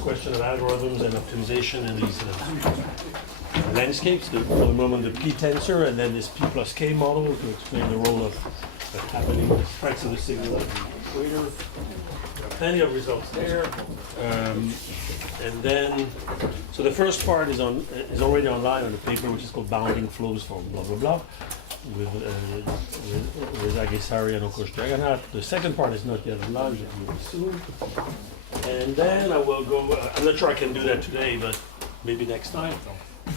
question of algorithms and optimization in these landscapes. For the moment, the P-tensor, and then this P plus K model to explain the role of what's happening with the spreads of the signal at the equator. Plenty of results there. And then, so the first part is already online on the paper, which is called Bounding Flows for blah, blah, blah, with Agisari and Okosh Jagannath. The second part is not yet online, it will be soon. And then I will go, I'm not sure I can do that today, but maybe next time.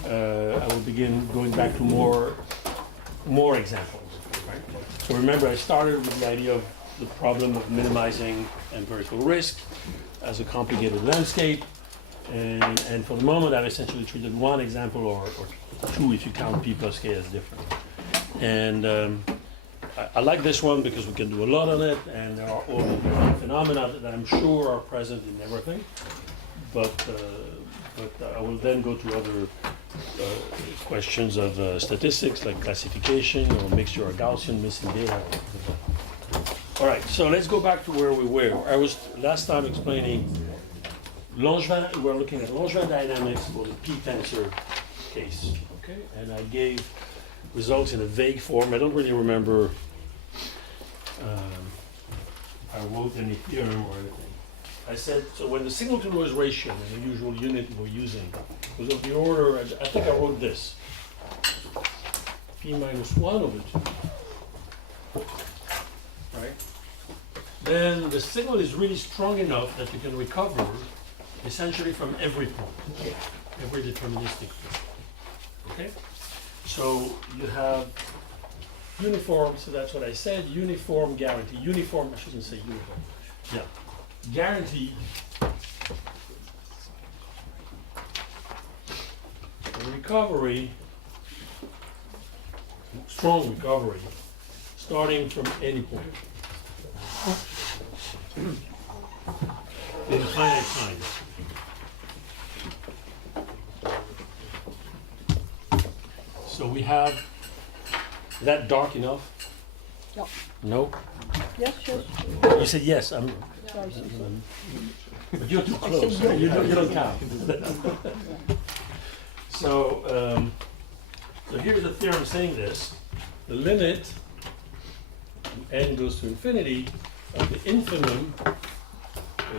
I will begin going back to more examples. Right? So remember, I started with the idea of the problem of minimizing empirical risk as a complicated landscape. And for the moment, I've essentially treated one example or two if you count P plus K as different. And I like this one because we can do a lot on it, and there are all the phenomena that I'm sure are present in everything. But I will then go to other questions of statistics like classification or mixture or Gaussian missing data. All right, so let's go back to where we were. I was last time explaining Langevin. We're looking at Langevin dynamics for the P-tensor case. Okay, and I gave results in a vague form. I don't really remember if I wrote any theorem or anything. I said, so when the signal to noise ratio, and the usual unit we're using, was of the order, I think I wrote this, P minus 1 over 2, right? Then the signal is really strong enough that you can recover essentially from every point, every deterministic point, okay? So you have uniform, so that's what I said, uniform guarantee. Uniform, I shouldn't say uniform. Yeah. Guarantee recovery, strong recovery, starting from any point in finite time. So we have, is that dark enough? No. No? Yes, yes. You said yes. But you're too close. You don't count. So here's the theorem saying this. The limit, n goes to infinity, of the infimum,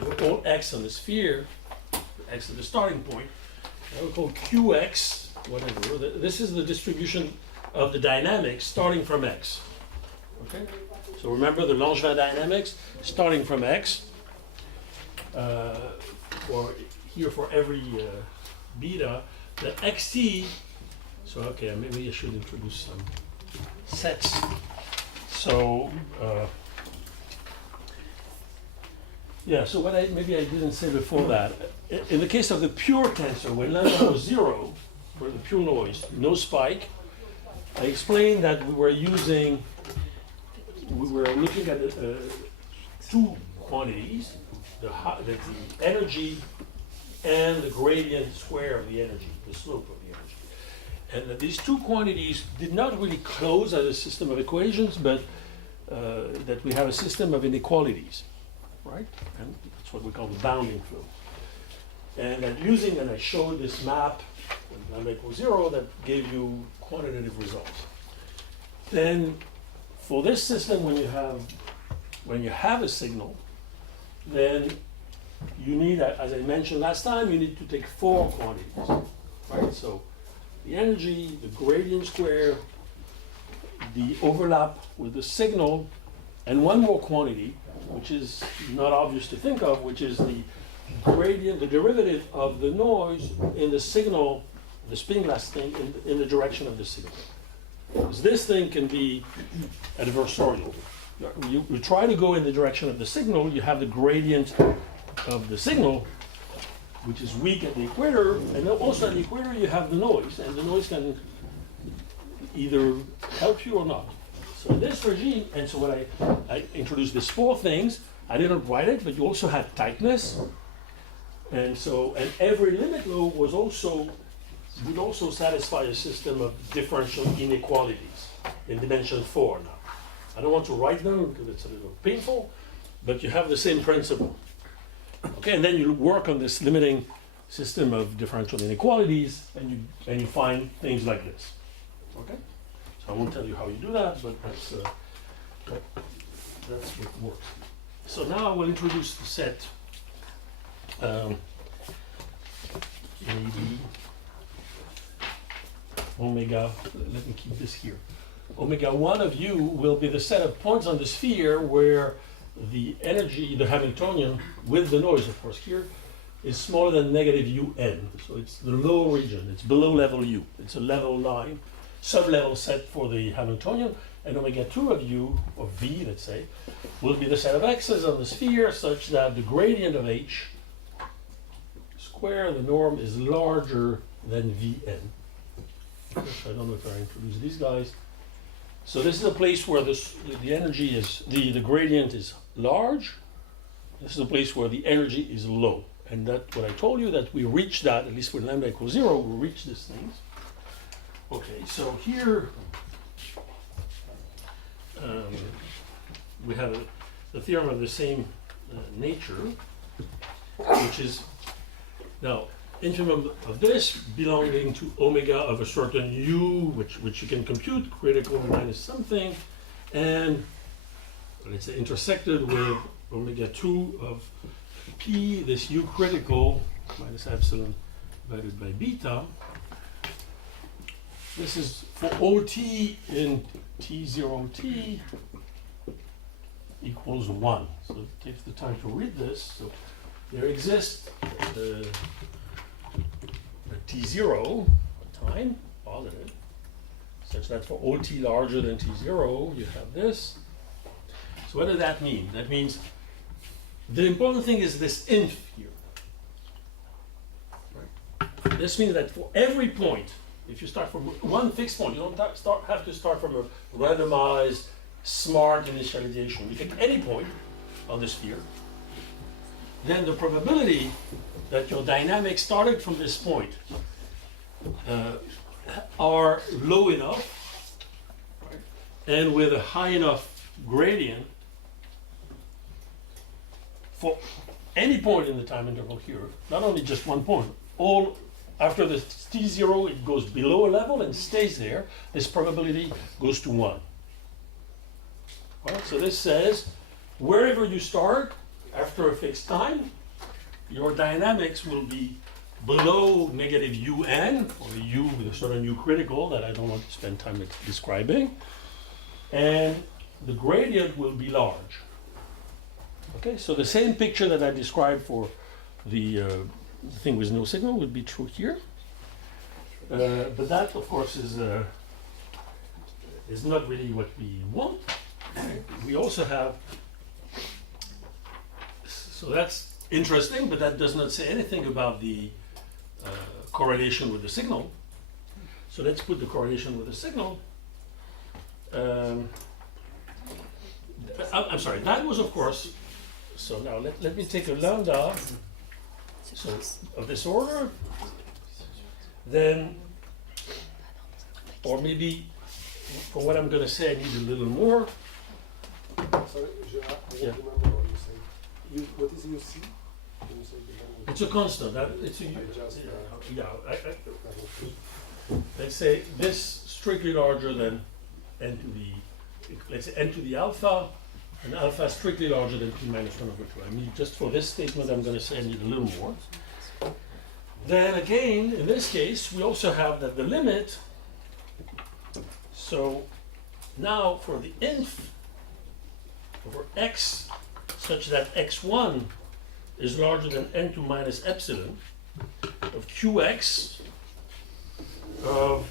of all x on the sphere, x at the starting point, I will call qx, whatever. This is the distribution of the dynamics starting from x. Okay? So remember the Langevin dynamics, starting from x, or here for every beta, the xt, so okay, maybe I should introduce some sets. So, yeah, so what maybe I didn't say before that, in the case of the pure tensor, when lambda was 0, for the pure noise, no spike, I explained that we were looking at two quantities, the energy and the gradient square of the energy, the slope of the energy. And that these two quantities did not really close as a system of equations, but that we have a system of inequalities, right? And that's what we call the bounding flow. And that using, and I showed this map, when lambda equals 0, that gave you quantitative results. Then for this system, when you have a signal, then you need, as I mentioned last time, you need to take 4 quantities, right? So the energy, the gradient square, the overlap with the signal, and one more quantity, which is not obvious to think of, which is the gradient, the derivative of the noise in the signal, the spin glass thing, in the direction of the signal. Because this thing can be adversarial. You try to go in the direction of the signal, you have the gradient of the signal, which is weak at the equator, and then also at the equator you have the noise, and the noise can either help you or not. So in this regime, and so when I introduced these 4 things, I didn't write it, but you also had tightness, and every limit law would also satisfy a system of differential inequalities in dimension 4 now. I don't want to write them because it's a little painful, but you have the same principle. Okay, and then you work on this limiting system of differential inequalities, and you find things like this. Okay, so I won't tell you how you do that, but that's what works. So now I will introduce the set AB omega. Let me keep this here. Omega 1 of u will be the set of points on the sphere where the energy, the Hamiltonian, with the noise, of course, here, is smaller than negative un. So it's the low region, it's below level u. It's a level line, sub-level set for the Hamiltonian, and omega 2 of u, or v, let's say, will be the set of x's on the sphere such that the gradient of h square, the norm, is larger than vn. I don't know if I introduce these guys. So this is a place where the energy is, the gradient is large. This is a place where the energy is low. And that, what I told you, that we reach that, at least for lambda equals 0, we reach these things. Okay, so here we have the theorem of the same nature, which is, now, infimum of this belonging to omega of a certain u, which you can compute, critical minus something, and let's say intersected with omega 2 of p, this u critical minus epsilon divided by beta. This is for OT in T0T equals 1. So it takes the time to read this. So there exists a T0 time, positive, such that for OT larger than T0, you have this. So what does that mean? That means the important thing is this inf here. Right? This means that for every point, if you start from one fixed point, you don't have to start from a randomized, smart initialization. You take any point on the sphere, then the probability that your dynamics started from this point are low enough, right, and with a high enough gradient for any point in the time interval here, not only just one point, all after the T0 it goes below a level and stays there, this probability goes to 1. Right? So this says wherever you start after a fixed time, your dynamics will be below negative un, or u with a certain u critical that I don't want to spend time describing, and the gradient will be large. Okay, so the same picture that I described for the thing with no signal would be true here, but that, of course, is not really what we want. We also have, so that's interesting, but that does not say anything about the correlation with the signal. So let's put the correlation with the signal. I'm sorry, that was, of course, so now let me take a lambda so of this order, then, or maybe for what I'm going to say I need a little more. Sorry, I don't remember what you said. What is UC? Can you say again? It's a constant. It's a, let's say this strictly larger than n to the, let's say n to the alpha, and alpha strictly larger than p minus 1 over 2. I mean, just for this statement, I'm going to say I need a little more. Then again, in this case, we also have that the limit. So now for the inf over x, such that x1 is larger than n2 minus epsilon of qx of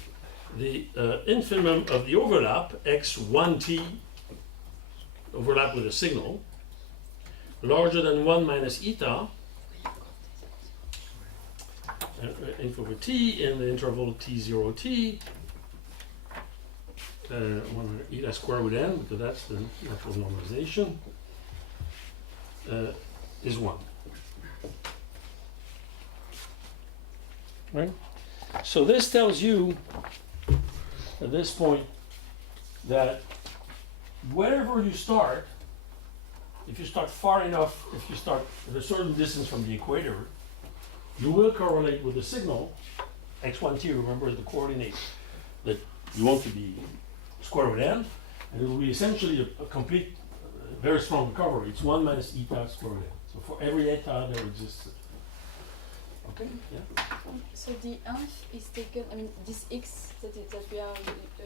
the infimum of the overlap, x1t, overlap with a signal, larger than 1 minus eta, inf over t in the interval t0t, 1 eta squared with n, because that's the natural normalization, is 1. Right? So this tells you at this point that wherever you start, if you start far enough, if you start at a certain distance from the equator, you will correlate with the signal, x1t, remember, is the coordinate that you want to be square root n, and it will be essentially a complete, very strong recovery. It's 1 minus eta square root n. So for every eta there exists. Okay, yeah. So the inf is taken, I mean, this x that we are...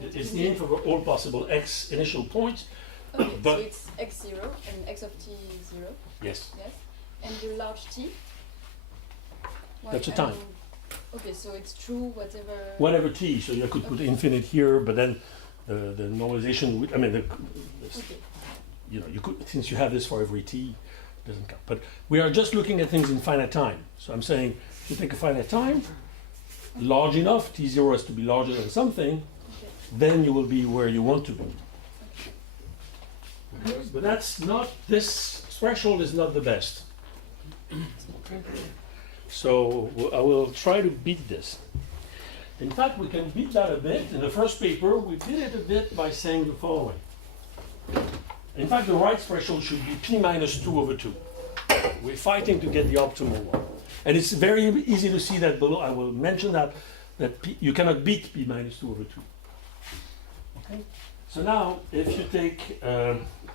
It's the inf over all possible x initial points. Okay, but so it's x0 and x of t is 0. Yes. Yes. And the large t? That's a time. Okay, so it's true whatever... Whatever t, so you could put infinite here, but then the normalization, I mean, Okay. you know, you could, since you have this for every t, it doesn't count. But we are just looking at things in finite time. So I'm saying, if you take a finite time, large enough, t0 has to be larger than something, Okay. then you will be where you want to be. Okay. Okay? But that's not, this threshold is not the best. So I will try to beat this. In fact, we can beat that a bit. In the first paper, we did it a bit by saying the following. In fact, the right threshold should be p minus 2 over 2. We're fighting to get the optimal one. And it's very easy to see that below. I will mention that you cannot beat p minus 2 over 2. Okay? So now, if you take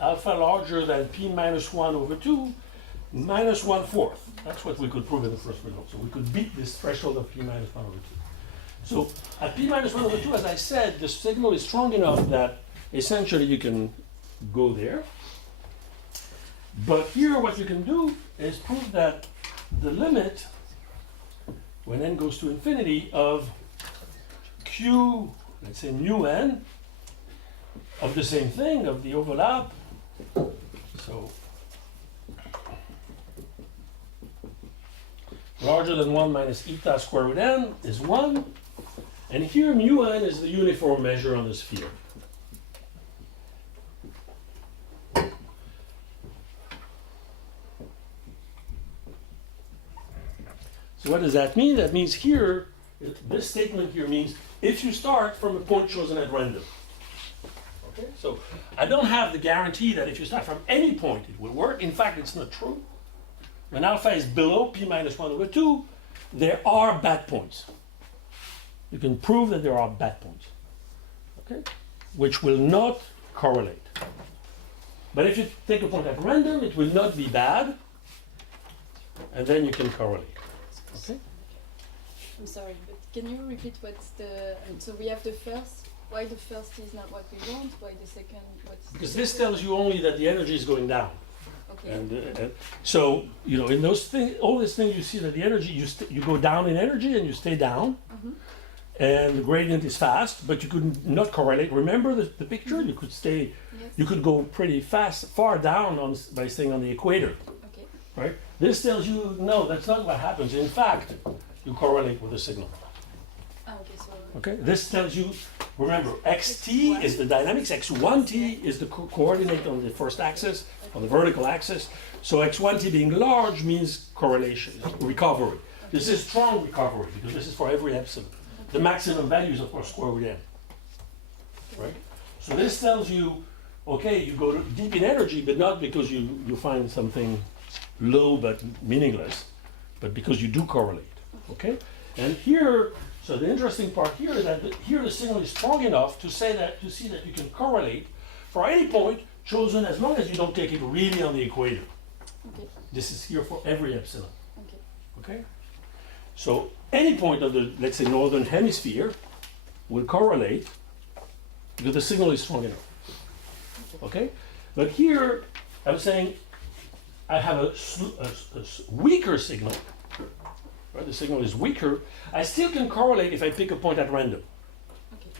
alpha larger than p minus 1 over 2, minus 1/4. That's what we could prove in the first result. So we could beat this threshold of p minus 1 over 2. So at p minus 1 over 2, as I said, the signal is strong enough that essentially you can go there. But here what you can do is prove that the limit, when n goes to infinity, of q, let's say mu n, of the same thing, of the overlap, so larger than 1 minus eta square root n is 1, and here mu n is the uniform measure on the sphere. So what does that mean? That means here, this statement here means if you start from a point chosen at random. Okay? So I don't have the guarantee that if you start from any point it will work. In fact, it's not true. When alpha is below p minus 1 over 2, there are bad points. You can prove that there are bad points, okay, which will not correlate. But if you take a point at random, it will not be bad, and then you can correlate. Okay? I'm sorry, but can you repeat what's the... I mean, so we have the first. Why the first is not what we want? Why the second? What's Because the this second? tells you only that the energy is going down. Okay. And so, you know, in those things, all these things, you see that the energy, you go down in energy and you stay down, and the gradient is fast, but you could not correlate. Remember the picture? You could stay, Yes. you could go pretty fast, far down by staying on the equator, Okay. right? This tells you, no, that's not what happens. In fact, you correlate with the signal. Ah, okay. So. Okay, this tells you, remember, xt is the dynamics, x1t is the coordinate on the first axis, on the vertical axis. So x1t being large means correlation, recovery. This is strong recovery because this is for every epsilon. The maximum value is, of course, square root n. Right? So this tells you, okay, you go deep in energy, but not because you find something low but meaningless, but because you do correlate. Okay? And here, so the interesting part here is that here the signal is strong enough to see that you can correlate for any point chosen as long as you don't take it really on the equator. Okay. This is here for every epsilon. Okay. Okay? So any point of the, let's say, northern hemisphere will correlate because the signal is strong enough. Okay? But here, I'm saying I have a weaker signal. Right? The signal is weaker. I still can correlate if I pick a point at random. Okay.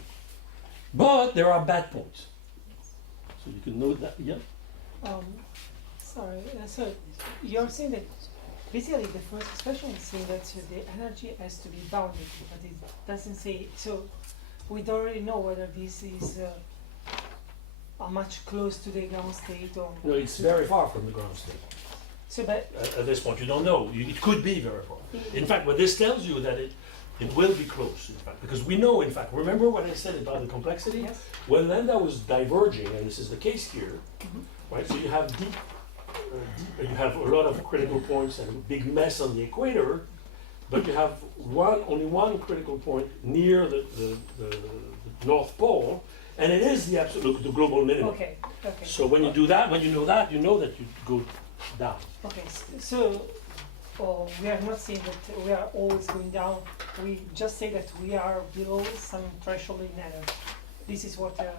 But there are bad points. So you can note that, yeah? Sorry, so you're saying that basically the first expression is saying that the energy has to be bounded, but it doesn't say, so we don't really know whether this is much close to the ground state or... No, it's very far from the ground state. So, but... At this point, you don't know. It could be very far. In fact, what this tells you that it will be close, in fact, because we know, in fact, remember what I said about the complexity? Yes. When lambda was diverging, and this is the case here, right? So you have deep you have a lot of critical points and a big mess on the equator, but you have only one critical point near the North Pole, and it is the global minimum. Okay, okay. So when you do that, when you know that you go down. Okay, so we are not saying that we are always going down. We just say that we are below some threshold in energy. This is what the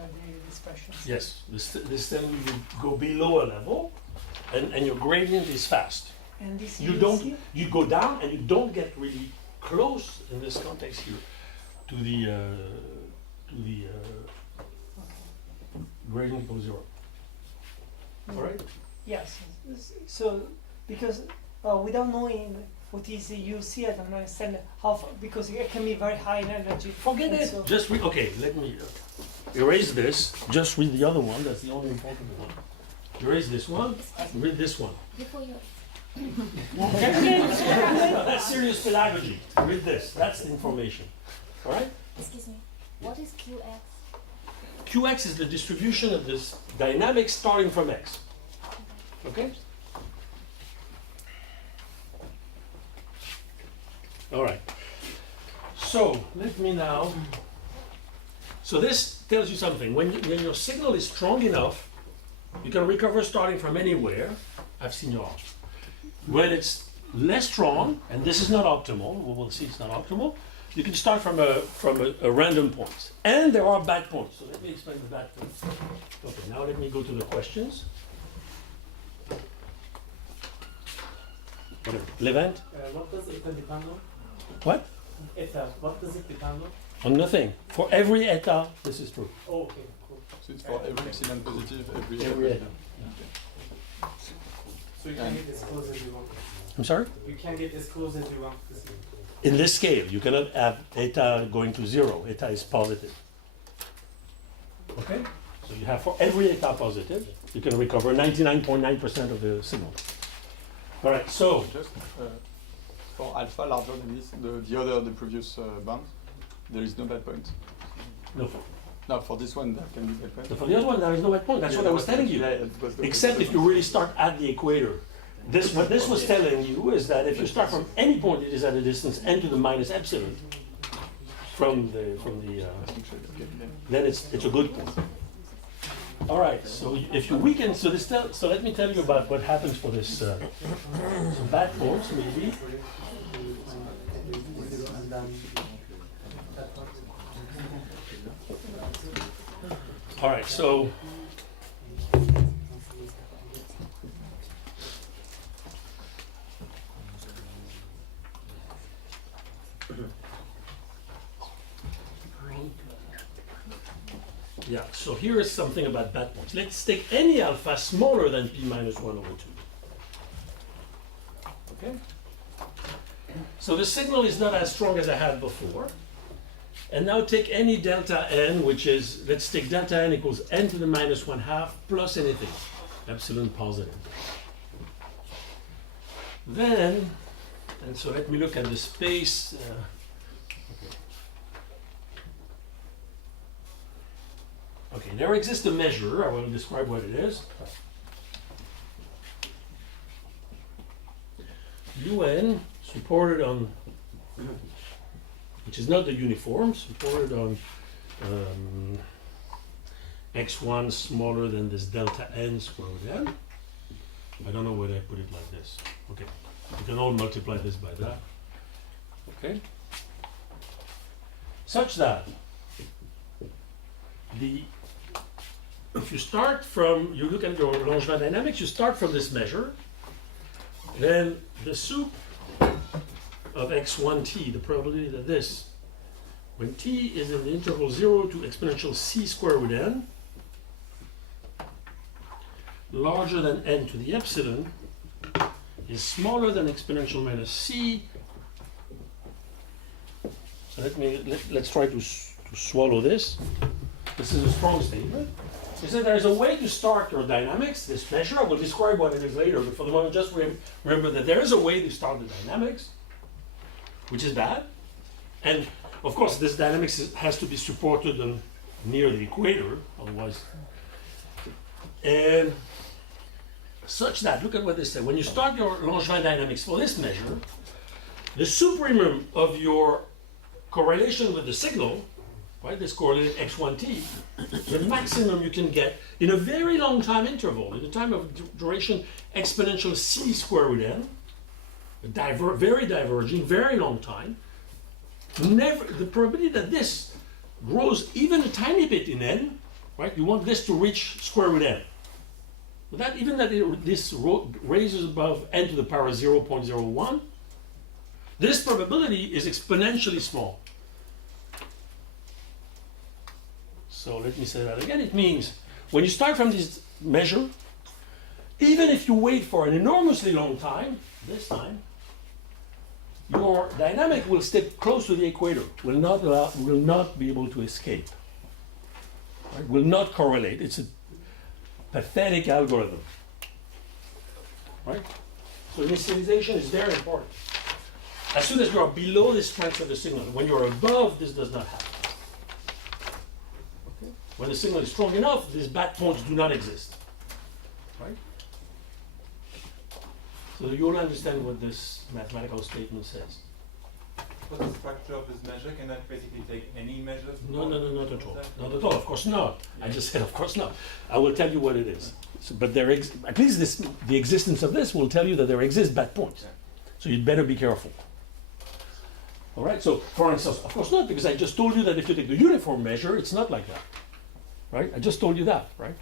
expression says. Yes, this telling you go below a level, and your gradient is fast. And this You is don't. here? You go down, and you don't get really close in this context here to the gradient equals 0. All right. Yes. So because without knowing what is the UC, I don't understand how far, because it can be very high in energy. Forget and it. so- Just read. Okay, let me erase this. Just read the other one. That's the only important one. Erase this one. Read this one. Before you. That's serious pedagogy. Read this. That's the information. All right. Excuse me. What is QX? Qx is the distribution of this dynamic starting from x. Okay? All right. So let me now. So this tells you something. When your signal is strong enough, you can recover starting from anywhere. I've seen yours. When it's less strong, and this is not optimal, we will see it's not optimal, you can start from a random point. And there are bad points. So let me explain the bad points. Okay, now let me go to the questions. Whatever. Levent? What does eta depend on? What? Eta, what does it depend on? On nothing. For every eta, this is true. Oh, okay, cool. So it's for every epsilon positive, Every eta. So you can get as close as you want. I'm sorry? You can get as close as you want. In this scale, you cannot have eta going to 0. Eta is positive. Okay? So you have for every eta positive, you can recover 99.9% of the signal. All right, so just for alpha larger than this, the previous band, there is no bad point. no, Now for this one, there can be bad point. for the other one, there is no bad point. That's what I was telling you. Except if you really start at the equator. What this was telling you is that if you start from any point, it is at a distance n to the minus epsilon from the then it's a good point. All right. So if you weaken, so let me tell you about what happens for this some bad points maybe. All right. So. Yeah, so here is something about bad points. Let's take any alpha smaller than p minus 1 over 2. Okay? So the signal is not as strong as I had before. And now take any delta n, which is, let's take delta n equals n to the minus 1/2 plus anything, epsilon positive. Then, and so let me look at the space. Okay, there exists a measure. I will describe what it is. UN supported on, which is not the uniform, supported on x1 smaller than this delta n square root n. I don't know whether I put it like this. Okay, you can all multiply this by that. Okay, such that if you start from, you look at your Langevin dynamics, you start from this measure, then the soup of x1t, the probability that this, when t is in the interval 0 to exponential c square root n, larger than n to the epsilon, is smaller than exponential minus c. So let's try to swallow this. This is a strong statement. It says there is a way to start your dynamics, this measure. I will describe what it is later, but for the moment, just remember that there is a way to start the dynamics, which is bad. And of course, this dynamics has to be supported near the equator, otherwise. And such that, look at what they say, when you start your Langevin dynamics for this measure, the supremum of your correlation with the signal, right, this correlated x1t, the maximum you can get in a very long time interval, in a time of duration exponential c square root n, very diverging, very long time. The probability that this grows even a tiny bit in n, right? You want this to reach square root n. But that even that this raises above n to the power 0.01, this probability is exponentially small. So let me say that again. It means when you start from this measure, even if you wait for an enormously long time, this time, your dynamic will stay close to the equator, will not be able to escape, right? Will not correlate. It's a pathetic algorithm, right? So initialization is very important. As soon as you are below the strength of the signal, when you're above, this does not happen. Okay? When the signal is strong enough, these bad points do not exist, right? So you'll understand what this mathematical statement says. For the structure of this measure, can I basically take any measure? No, not at all. Not at all, of course not. I just said, of course not. I will tell you what it is. So, but at least the existence of this will tell you that there exist bad points. So you'd better be careful. All right, so for instance, of course not, because I just told you that if you take the uniform measure, it's not like that. Right? I just told you that, right?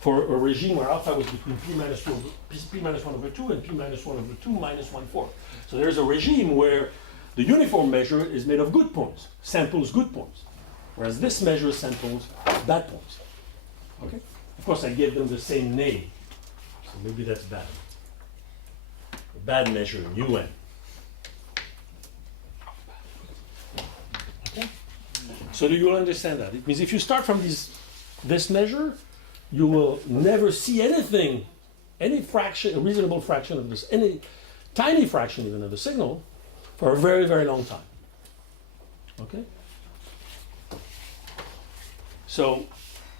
For a regime where alpha was between p minus 1 over 2 and p minus 1 over 2 minus 1/4. So there's a regime where the uniform measure is made of good points, samples good points, whereas this measure samples bad points. Okay? Of course, I gave them the same name, so maybe that's bad. A bad measure, UN. Okay? So you will understand that. It means if you start from this measure, you will never see anything, any fraction, a reasonable fraction of this, any tiny fraction even of the signal, for a very, very long time. Okay? So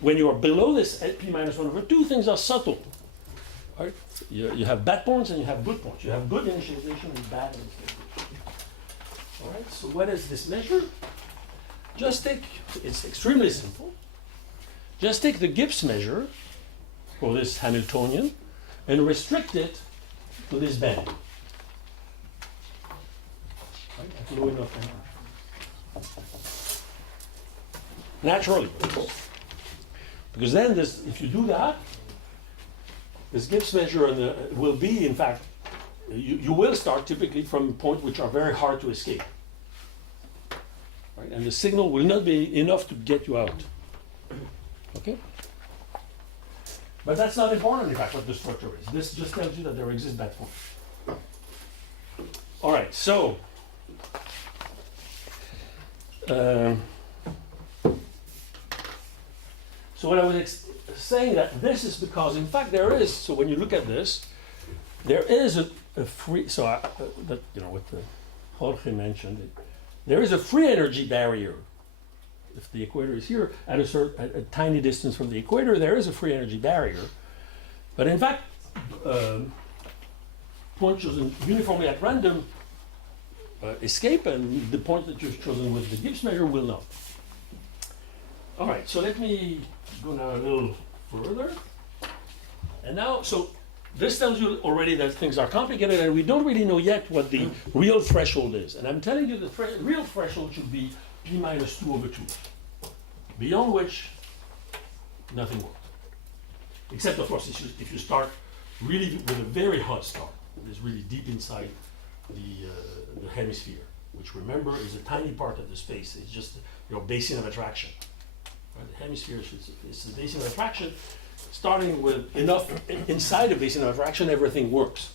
when you are below this at p minus 1 over 2, things are subtle. Right? You have bad points and you have good points. You have good initialization and bad initialization. All right? So what is this measure? Just take, it's extremely simple. Just take the Gibbs measure for this Hamiltonian and restrict it to this band. Right? At low enough energy. Naturally. Because then this, if you do that, this Gibbs measure will be, in fact, you will start typically from points which are very hard to escape. Right? And the signal will not be enough to get you out. Okay? But that's not important, in fact, what the structure is. This just tells you that there exists bad points. All right, so what I was saying that this is because, in fact, there is. So when you look at this, there is a free. So that what Jorge mentioned, there is a free energy barrier. If the equator is here at a tiny distance from the equator, there is a free energy barrier. But in fact, points chosen uniformly at random escape, and the point that you've chosen with the Gibbs measure will not. All right, so let me go now a little further. And now, so this tells you already that things are complicated, and we don't really know yet what the real threshold is. And I'm telling you the real threshold should be p minus 2 over 2, beyond which nothing works. Except, of course, if you start really with a very hot star, that is really deep inside the hemisphere, which, remember, is a tiny part of the space. It's just your basin of attraction. Right? The hemisphere is the basin of attraction. Starting with enough inside the basin of attraction, everything works.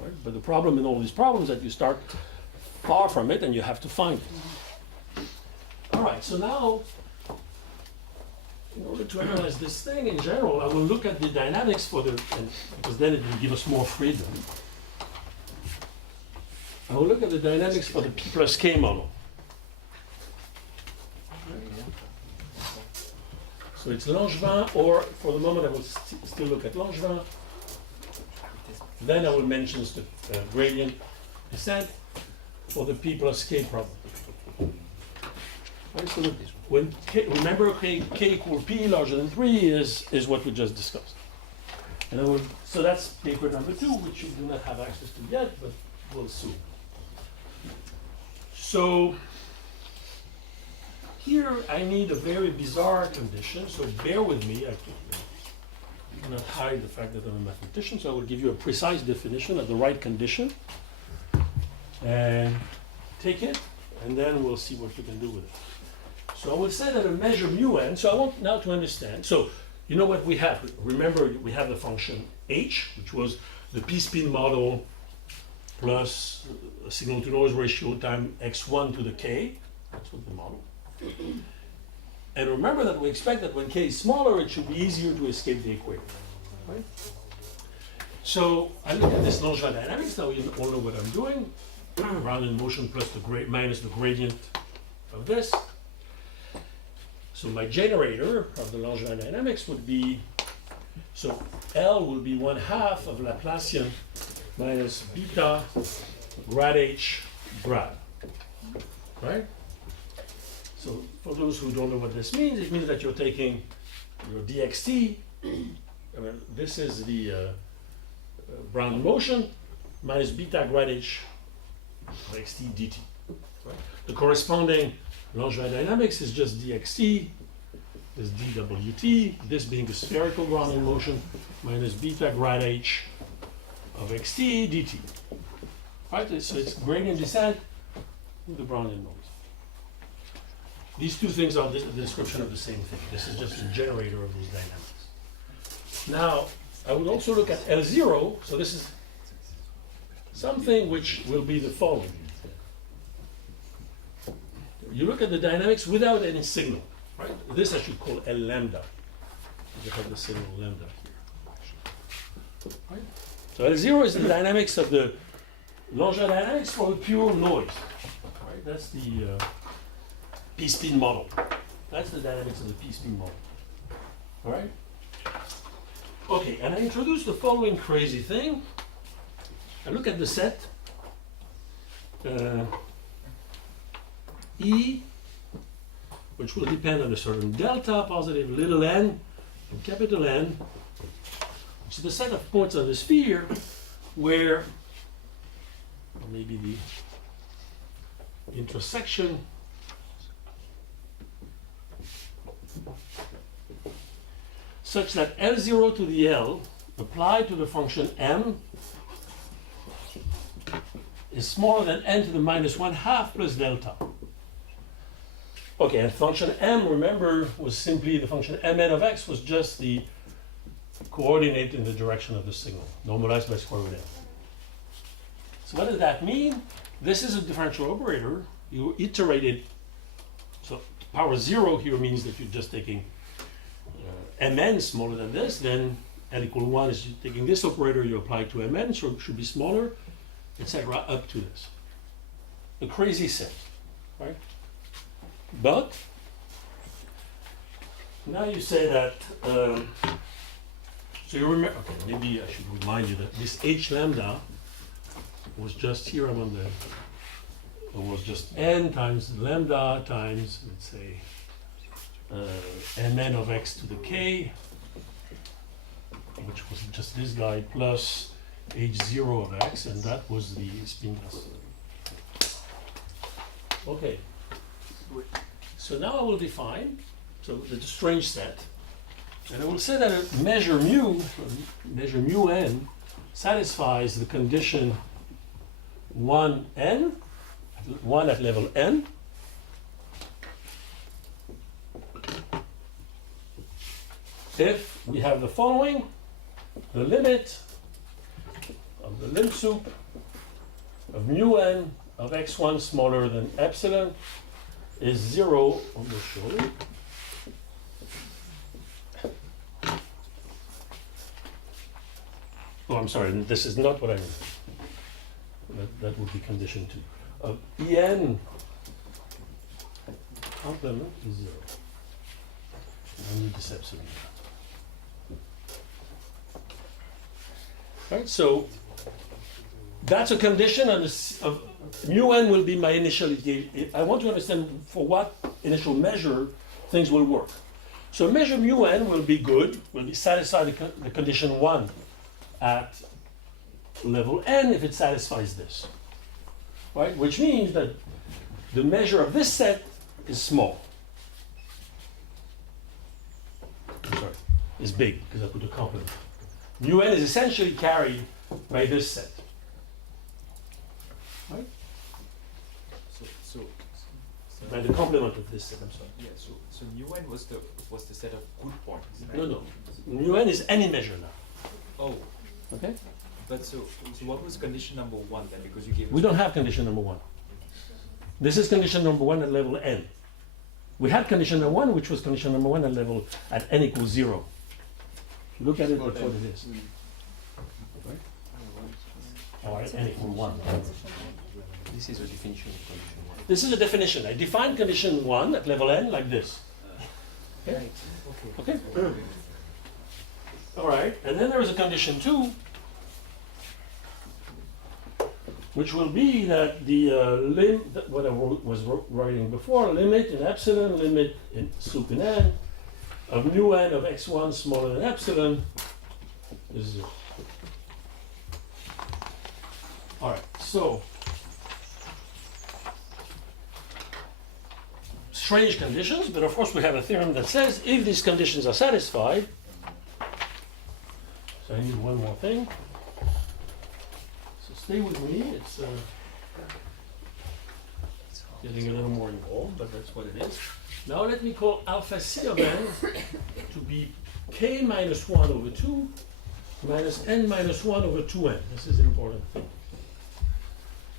Right? But the problem in all these problems is that you start far from it and you have to find it. All right, so now, in order to analyze this thing in general, I will look at the dynamics because then it will give us more freedom. I will look at the dynamics for the P plus K model. So it's Langevin, or for the moment I will still look at Langevin. Then I will mention the gradient descent for the P plus K problem. Right, so when K, remember K equal P larger than 3 is what we just discussed. And I will, so that's paper number 2, which you do not have access to yet, but we'll soon. So here I need a very bizarre condition, so bear with me. I cannot hide the fact that I'm a mathematician, so I will give you a precise definition of the right condition. And take it, and then we'll see what we can do with it. So I will say that a measure mu n, so I want now to understand. So you know what we have? Remember, we have the function h, which was the p-spin model plus a signal-to-noise ratio times x1 to the k. That's what the model. And remember that we expect that when k is smaller, it should be easier to escape the equator. Right? So I look at this Langevin dynamics. Now you all know what I'm doing. Round in motion plus minus the gradient of this. So my generator of the Langevin dynamics would be, so L will be 1/2 of Laplacian minus beta grad H grad, right? So for those who don't know what this means, it means that you're taking your dxt, I mean, this is the Brown in motion minus beta grad H of xt dt. Right? The corresponding Langevin dynamics is just dxt, this dwt, this being the spherical ground in motion minus beta grad H of xt dt. Right? So it's gradient descent with the Brown in motion. These two things are the description of the same thing. This is just the generator of these dynamics. Now, I would also look at L0, so this is something which will be the following. You look at the dynamics without any signal, right? This I should call L lambda. You have the signal lambda here. Right? So L0 is the dynamics of the Langevin dynamics for the pure noise. Right? That's the P-spin model. That's the dynamics of the P-spin model. All right? Okay, and I introduce the following crazy thing. I look at the set. E, which will depend on a certain delta positive little n and capital N, which is the set of points on the sphere where, or maybe the intersection such that L0 to the L applied to the function m is smaller than n to the minus 1/2 plus delta. Okay, and function m, remember, was simply the function mn of x was just the coordinate in the direction of the signal, normalized by square root n. So what does that mean? This is a differential operator. You iterate it. So power 0 here means that you're just taking mn smaller than this. Then n equal 1 is you're taking this operator, you apply to mn, so it should be smaller, etc. up to this. A crazy set, right? But now you say that, so you remember, okay, maybe I should remind you that this h lambda was just here, I'm on the, it was just n times lambda times, let's say, mn of x to the k, which was just this guy, plus h0 of x, and that was the spin class. Okay. So now I will define, so the Distraint set, and I will say that a measure mu n, satisfies the condition 1n, 1 at level n, if we have the following: the limit of the lim sup of mu n of x1 smaller than epsilon is 0 on the show. Oh, I'm sorry, this is not what I mean. That would be condition 2. Of En complement is 0. I need this epsilon. Right, so that's a condition of mu n will be my initial. I want to understand for what initial measure things will work. So measure mu n will be good, will be satisfy the condition 1 at level n if it satisfies this. Right? Which means that the measure of this set is small. Sorry, is big because I put a complement. Mu n is essentially carried by this set. Right? So By the complement of this set, I'm sorry. yeah, so mu n was the set of good points, right? No, no. Mu n is any measure now. Oh, Okay? but so what was condition number 1 then? Because you gave us We don't have condition number 1. This is condition number 1 at level n. We had condition number 1, which was condition number 1 at n equals 0. If you look at it, that's what it is. Or at n equals 1. This is a definition of condition 1. This is a definition. I define condition 1 at level n like this. Okay? Right. Okay? All right. And then there is a condition 2, which will be that the what I was writing before, limit in epsilon, limit in slope in n, of mu n of x1 smaller than epsilon is 0. All right. So strange conditions, but of course we have a theorem that says if these conditions are satisfied. So I need one more thing. So stay with me. It's getting a little more involved, but that's what it is. Now let me call alpha c of n to be k minus 1 over 2 minus n minus 1 over 2n. This is an important thing.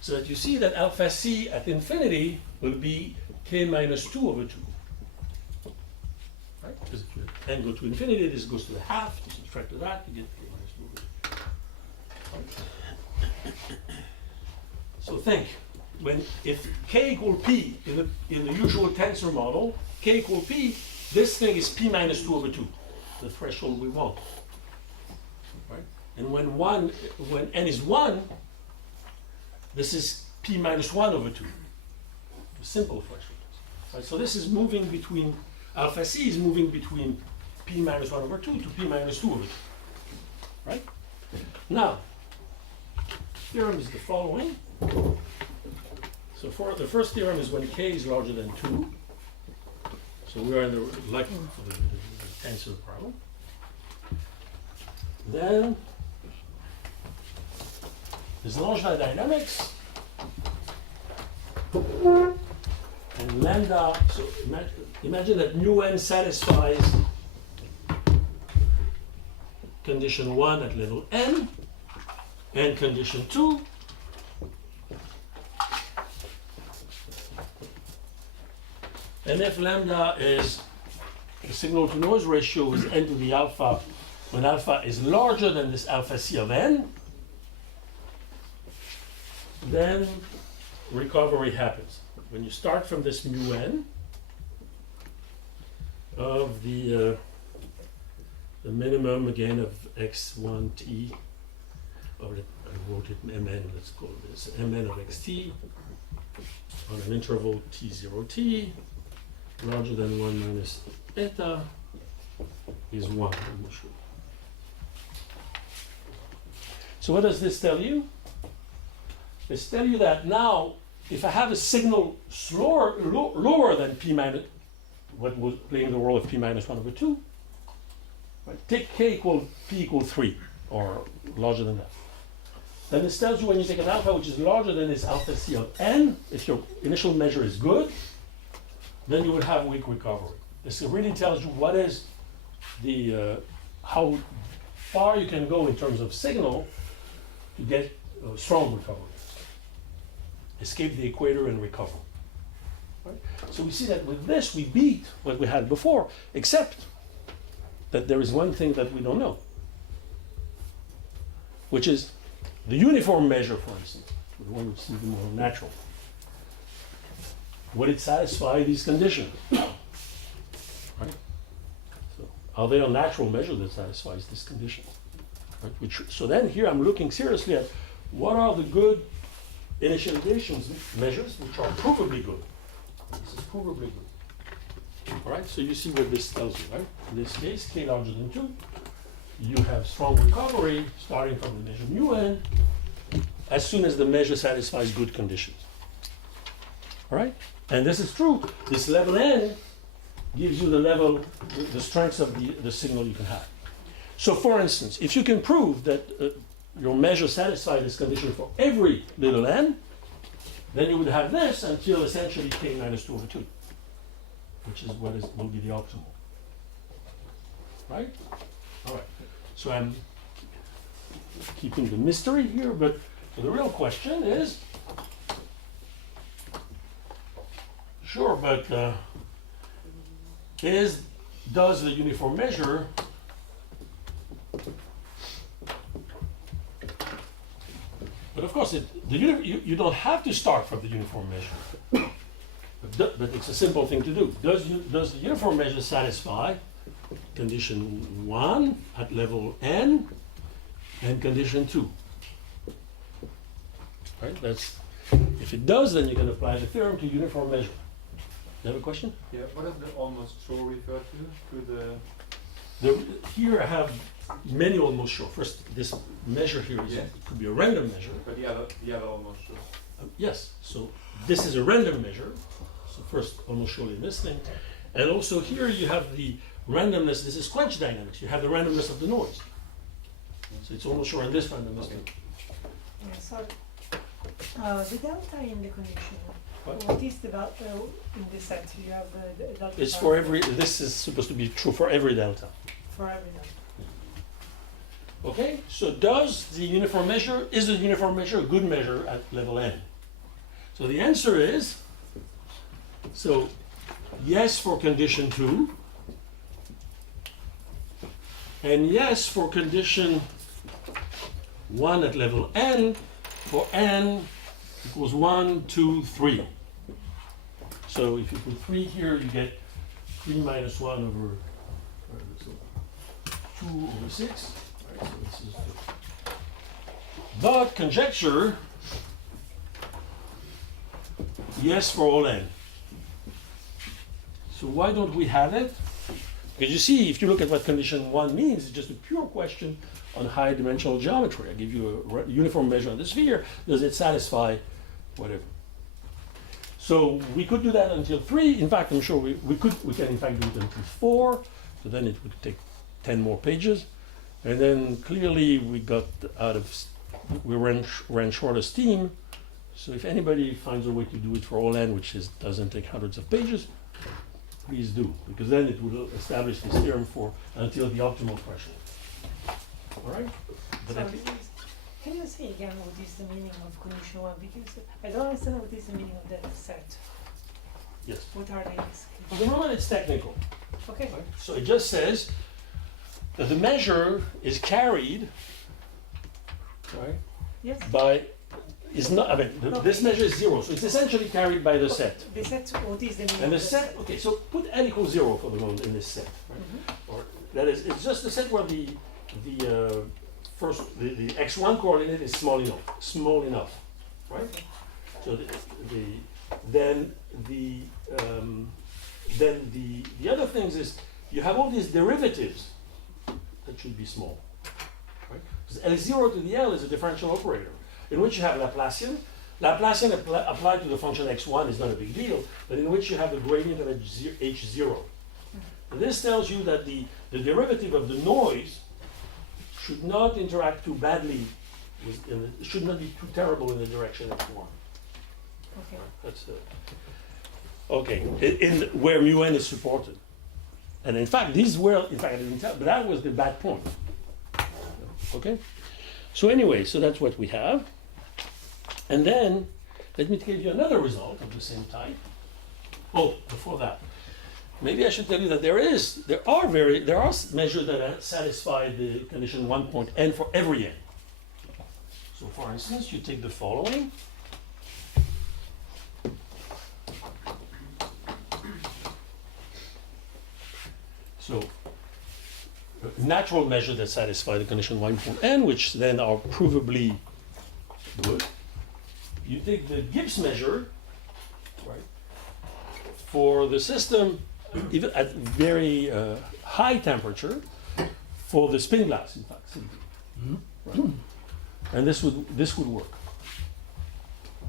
So that you see that alpha c at infinity will be k minus 2 over 2. Right? Because if you n go to infinity, this goes to the half. You subtract to that, you get k minus 2 over 2. Right? So think, if k equal p in the usual tensor model, k equal p, this thing is p minus 2 over 2, the threshold we want. Right? And when n is 1, this is p minus 1 over 2, the simple threshold. Right? So this is moving between, alpha c is moving between p minus 1 over 2 to p minus 2 over 2. Right? Now, theorem is the following. So for the first theorem is when k is larger than 2. So we are in the like for the tensor problem. Then there's Langevin dynamics and lambda. So imagine that mu n satisfies condition 1 at level n and condition 2. And if lambda is the signal to noise ratio is n to the alpha, when alpha is larger than this alpha c of n, then recovery happens. When you start from this mu n of the minimum again of x1t, or I wrote it mn, let's call this mn of xt on an interval t0t larger than 1 minus eta is 1. I'm sure. So what does this tell you? This tells you that now, if I have a signal lower than p minus, what was playing the role of p minus 1 over 2, right? Take k equal p equal 3, or larger than that. Then this tells you when you take an alpha which is larger than this alpha c of n, if your initial measure is good, then you would have weak recovery. This really tells you what is the how far you can go in terms of signal to get strong recovery. Escape the equator and recover. Right? So we see that with this we beat what we had before, except that there is one thing that we don't know, which is the uniform measure, for instance, the one which is even more natural. Would it satisfy these conditions? Right? So, are there a natural measure that satisfies these conditions? Right? So then here I'm looking seriously at what are the good initialization measures which are provably good? This is provably good. All right, so you see what this tells you, right? In this case, k larger than 2, you have strong recovery starting from the measure mu n as soon as the measure satisfies good conditions. All right? And this is true. This level n gives you the level, the strengths of the signal you can have. So for instance, if you can prove that your measure satisfies this condition for every little n, then you would have this until essentially k minus 2 over 2, which is what will be the optimal. Right? All right. So I'm keeping the mystery here, but the real question is, sure, but does the uniform measure but of course you don't have to start from the uniform measure, but it's a simple thing to do. Does the uniform measure satisfy condition 1 at level n and condition 2? Right? That's, if it does, then you can apply the theorem to uniform measure. You have a question? Yeah, what does the almost sure refer to? Here I have many almost sure. First, this measure here is, Yes. it could be a random measure. But the other almost sure. Yes, so this is a random measure. So first, almost surely this thing. And also here you have the randomness. This is quench dynamics. You have the randomness of the noise. So it's almost sure in this randomness. Okay. Yeah, sorry. The delta in the condition. What? What is the delta in the set? You have the delta. It's for every, this is supposed to be true for every delta. For every delta. Okay, so is the uniform measure a good measure at level n? So the answer is, so yes for condition 2, and yes for condition 1 at level n, for n equals 1, 2, 3. So if you put 3 here, you get 3 minus 1 over 2 over 6. Right, so this is but conjecture, yes for all n. So why don't we have it? Because you see, if you look at what condition 1 means, it's just a pure question on high dimensional geometry. I give you a uniform measure on the sphere. Does it satisfy whatever? So we could do that until 3. In fact, I'm sure we can in fact do it until 4. So then it would take 10 more pages. And then clearly we ran short of steam. So if anybody finds a way to do it for all n, which doesn't take hundreds of pages, please do, because then it will establish this theorem for until the optimal threshold. All right? But Sorry, can you say again what is the meaning of condition 1? Because I don't understand what is the meaning of that set. yes. What are they? For the moment, it's technical. Okay. Right? So it just says that the measure is carried, right, Yes. by is not. I mean, this measure is 0, so it's essentially carried by the set. The set, what is the meaning And the of set, okay, so put n equals 0 for the moment in this set. Right? Mhm. Or that is, it's just a set where the x1 coordinate is small enough, right? So then the other things is you have all these derivatives that should be small, right? Because L0 to the L is a differential operator in which you have Laplacian. Laplacian applied to the function x1 is not a big deal, but in which you have the gradient of h0. And this tells you that the derivative of the noise should not interact too badly, should not be too terrible in the direction x1. Okay. That's okay. In where mu n is supported, and in fact these were, in fact I didn't tell, but that was the bad point. Okay. So anyway, so that's what we have, and then let me give you another result of the same type. Oh, before that, maybe I should tell you that there are measures that satisfy the condition 1.n for every n. So for instance, you take the following. So natural measures that satisfy the condition 1.n, which then are provably Good. You take the Gibbs measure, right, for the system, even at very high temperature, for the spin glass, in fact, simply. Right? And this would work.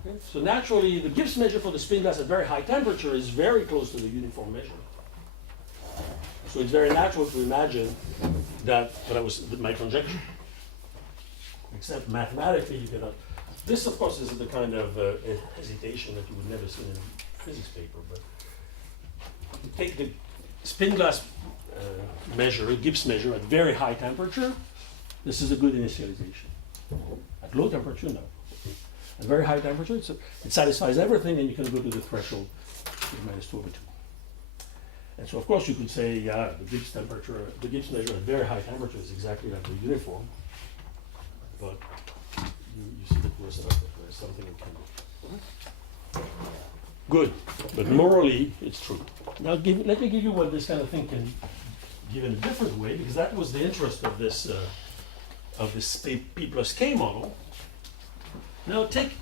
Okay? So naturally, the Gibbs measure for the spin glass at very high temperature is very close to the uniform measure. So it's very natural to imagine that was my conjecture. Except mathematically, you cannot. This, of course, is the kind of hesitation that you would never see in a physics paper. But you take the spin glass measure, Gibbs measure, at very high temperature. This is a good initialization. At low temperature, no. At very high temperature, it satisfies everything, and you can go to the threshold with -2/2. And so, of course, you could say, yeah, the Gibbs temperature, the Gibbs measure at very high temperature is exactly like the uniform. But you see that there's something in can. Good, but morally, it's true. Now, let me give you what this kind of thing can give in a different way, because that was the interest of this P plus K model. Now, take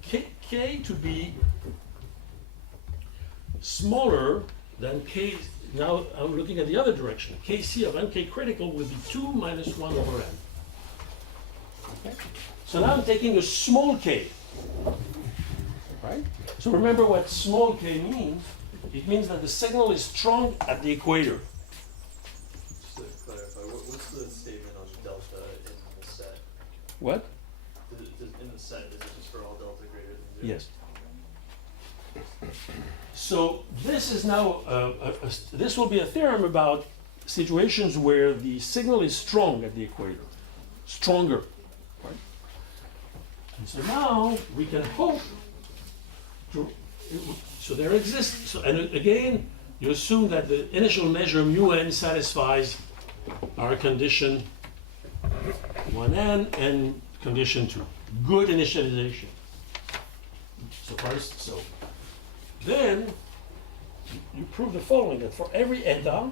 K to be smaller than K. Now, I'm looking at the other direction. Kc of nk critical will be 2 minus 1 over n. Okay? So now I'm taking a small k, right? So remember what small k means. It means that the signal is strong at the equator. Just to clarify, what's the statement on delta in the set? What? In the set, is it just for all delta greater than 0? Yes. So this is now, this will be a theorem about situations where the signal is strong at the equator, stronger. Right? And so now we can hope to, so there exists, so, and again, you assume that the initial measure mu(n) satisfies our condition 1n and condition 2. Good initialization. So first, so then you prove the following, that for every eta,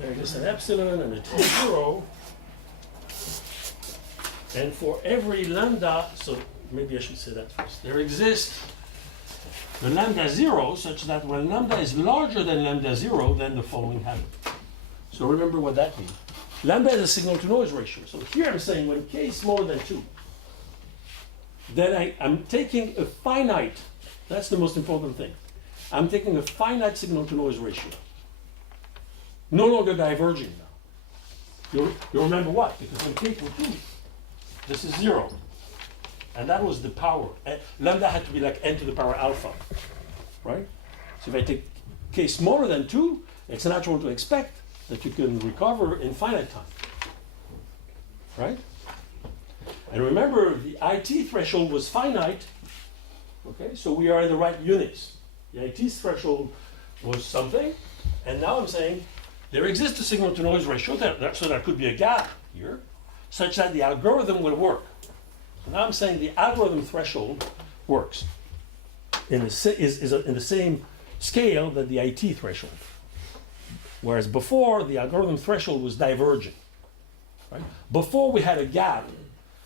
there is an epsilon and a t0, and for every lambda, so maybe I should say that first, there exists the lambda 0 such that when lambda is larger than lambda 0, then the following happens. So remember what that means. Lambda is a signal to noise ratio. So here I'm saying when k is smaller than 2, then I'm taking a finite, that's the most important thing. I'm taking a finite signal to noise ratio. No longer diverging now. You remember what? Because when k equals 2, this is 0. And that was the power. Lambda had to be like n to the power alpha, right? So if I take k smaller than 2, it's natural to expect that you can recover in finite time, right? And remember, the IT threshold was finite, okay? So we are in the right units. The IT threshold was something, and now I'm saying there exists a signal to noise ratio, so there could be a gap here, such that the algorithm will work. So now I'm saying the algorithm threshold works in the same scale that the IT threshold. Whereas before, the algorithm threshold was diverging. Right? Before, we had a gap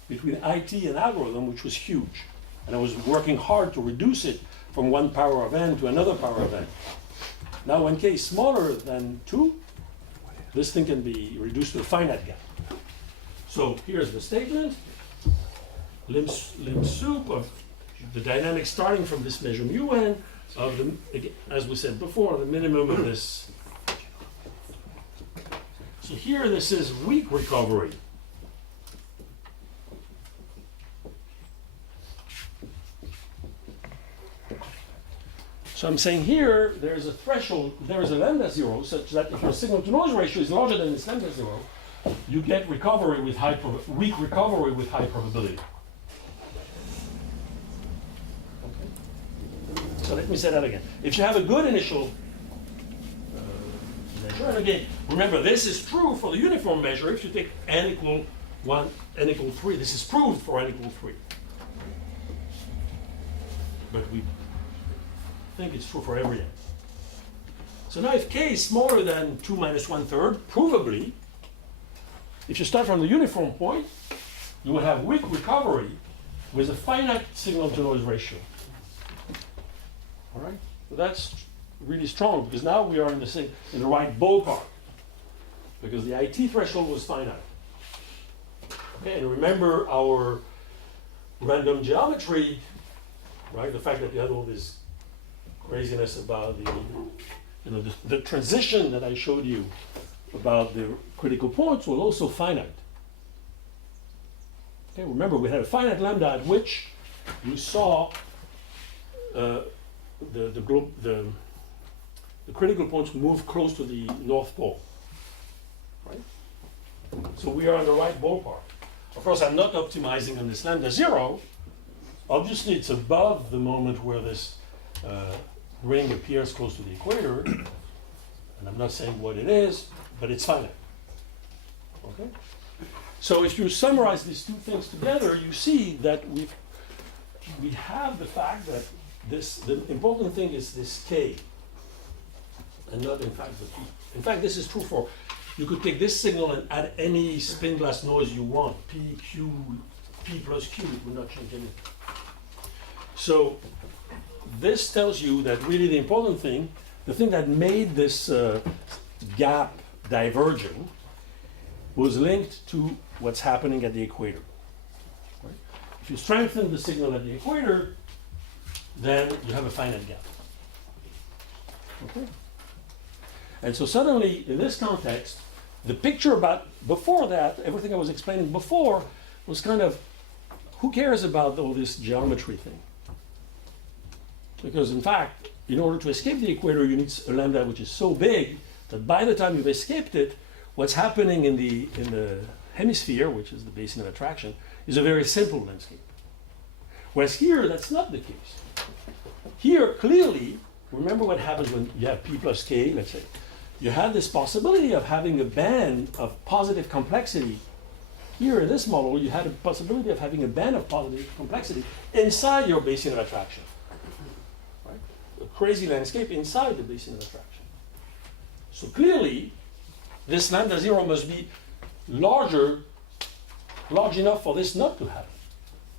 between IT and algorithm, which was huge. And I was working hard to reduce it from one power of n to another power of n. Now, when k is smaller than 2, this thing can be reduced to a finite gap. So here's the statement. Lim sup of the dynamics starting from this measure mu(n) of the, as we said before, the minimum of this. So here this is weak recovery. So I'm saying here there's a threshold, there is a lambda 0 such that if your signal to noise ratio is larger than this lambda 0, you get recovery with weak recovery with high probability. Okay. So let me say that again. If you have a good initial measure, and again, remember this is true for the uniform measure if you take n equal 1, n equal 3. This is proved for n equal 3. But we think it's true for every n. So now if k is smaller than 2 minus 1/3, provably, if you start from the uniform point, you would have weak recovery with a finite signal-to-noise ratio. All right? So that's really strong because now we are in the right ballpark because the IT threshold was finite. Okay, and remember our random geometry, right? The fact that you had all this craziness about the transition that I showed you about the critical points was also finite. Okay, remember we had a finite lambda at which you saw the critical points move close to the North Pole. Right? So we are on the right ballpark. Of course, I'm not optimizing on this lambda 0. Obviously, it's above the moment where this ring appears close to the equator. And I'm not saying what it is, but it's finite. Okay? So if you summarize these two things together, you see that we have the fact that the important thing is this k, and not in fact the p. In fact, this is true for, you could take this signal and add any spin glass noise you want, p, q, p plus q, it would not change anything. So this tells you that really the important thing, the thing that made this gap diverging was linked to what's happening at the equator. Right? If you strengthen the signal at the equator, then you have a finite gap. Okay? And so suddenly, in this context, the picture about before that, everything I was explaining before, was kind of, who cares about all this geometry thing? Because in fact, in order to escape the equator, you need a lambda which is so big that by the time you've escaped it, what's happening in the hemisphere, which is the basin of attraction, is a very simple landscape. Whereas here, that's not the case. Here, clearly, remember what happens when you have p plus k, let's say. You have this possibility of having a band of positive complexity. Here in this model, you had a possibility of having a band of positive complexity inside your basin of attraction. Right? A crazy landscape inside the basin of attraction. So clearly, this lambda 0 must be large enough for this not to happen.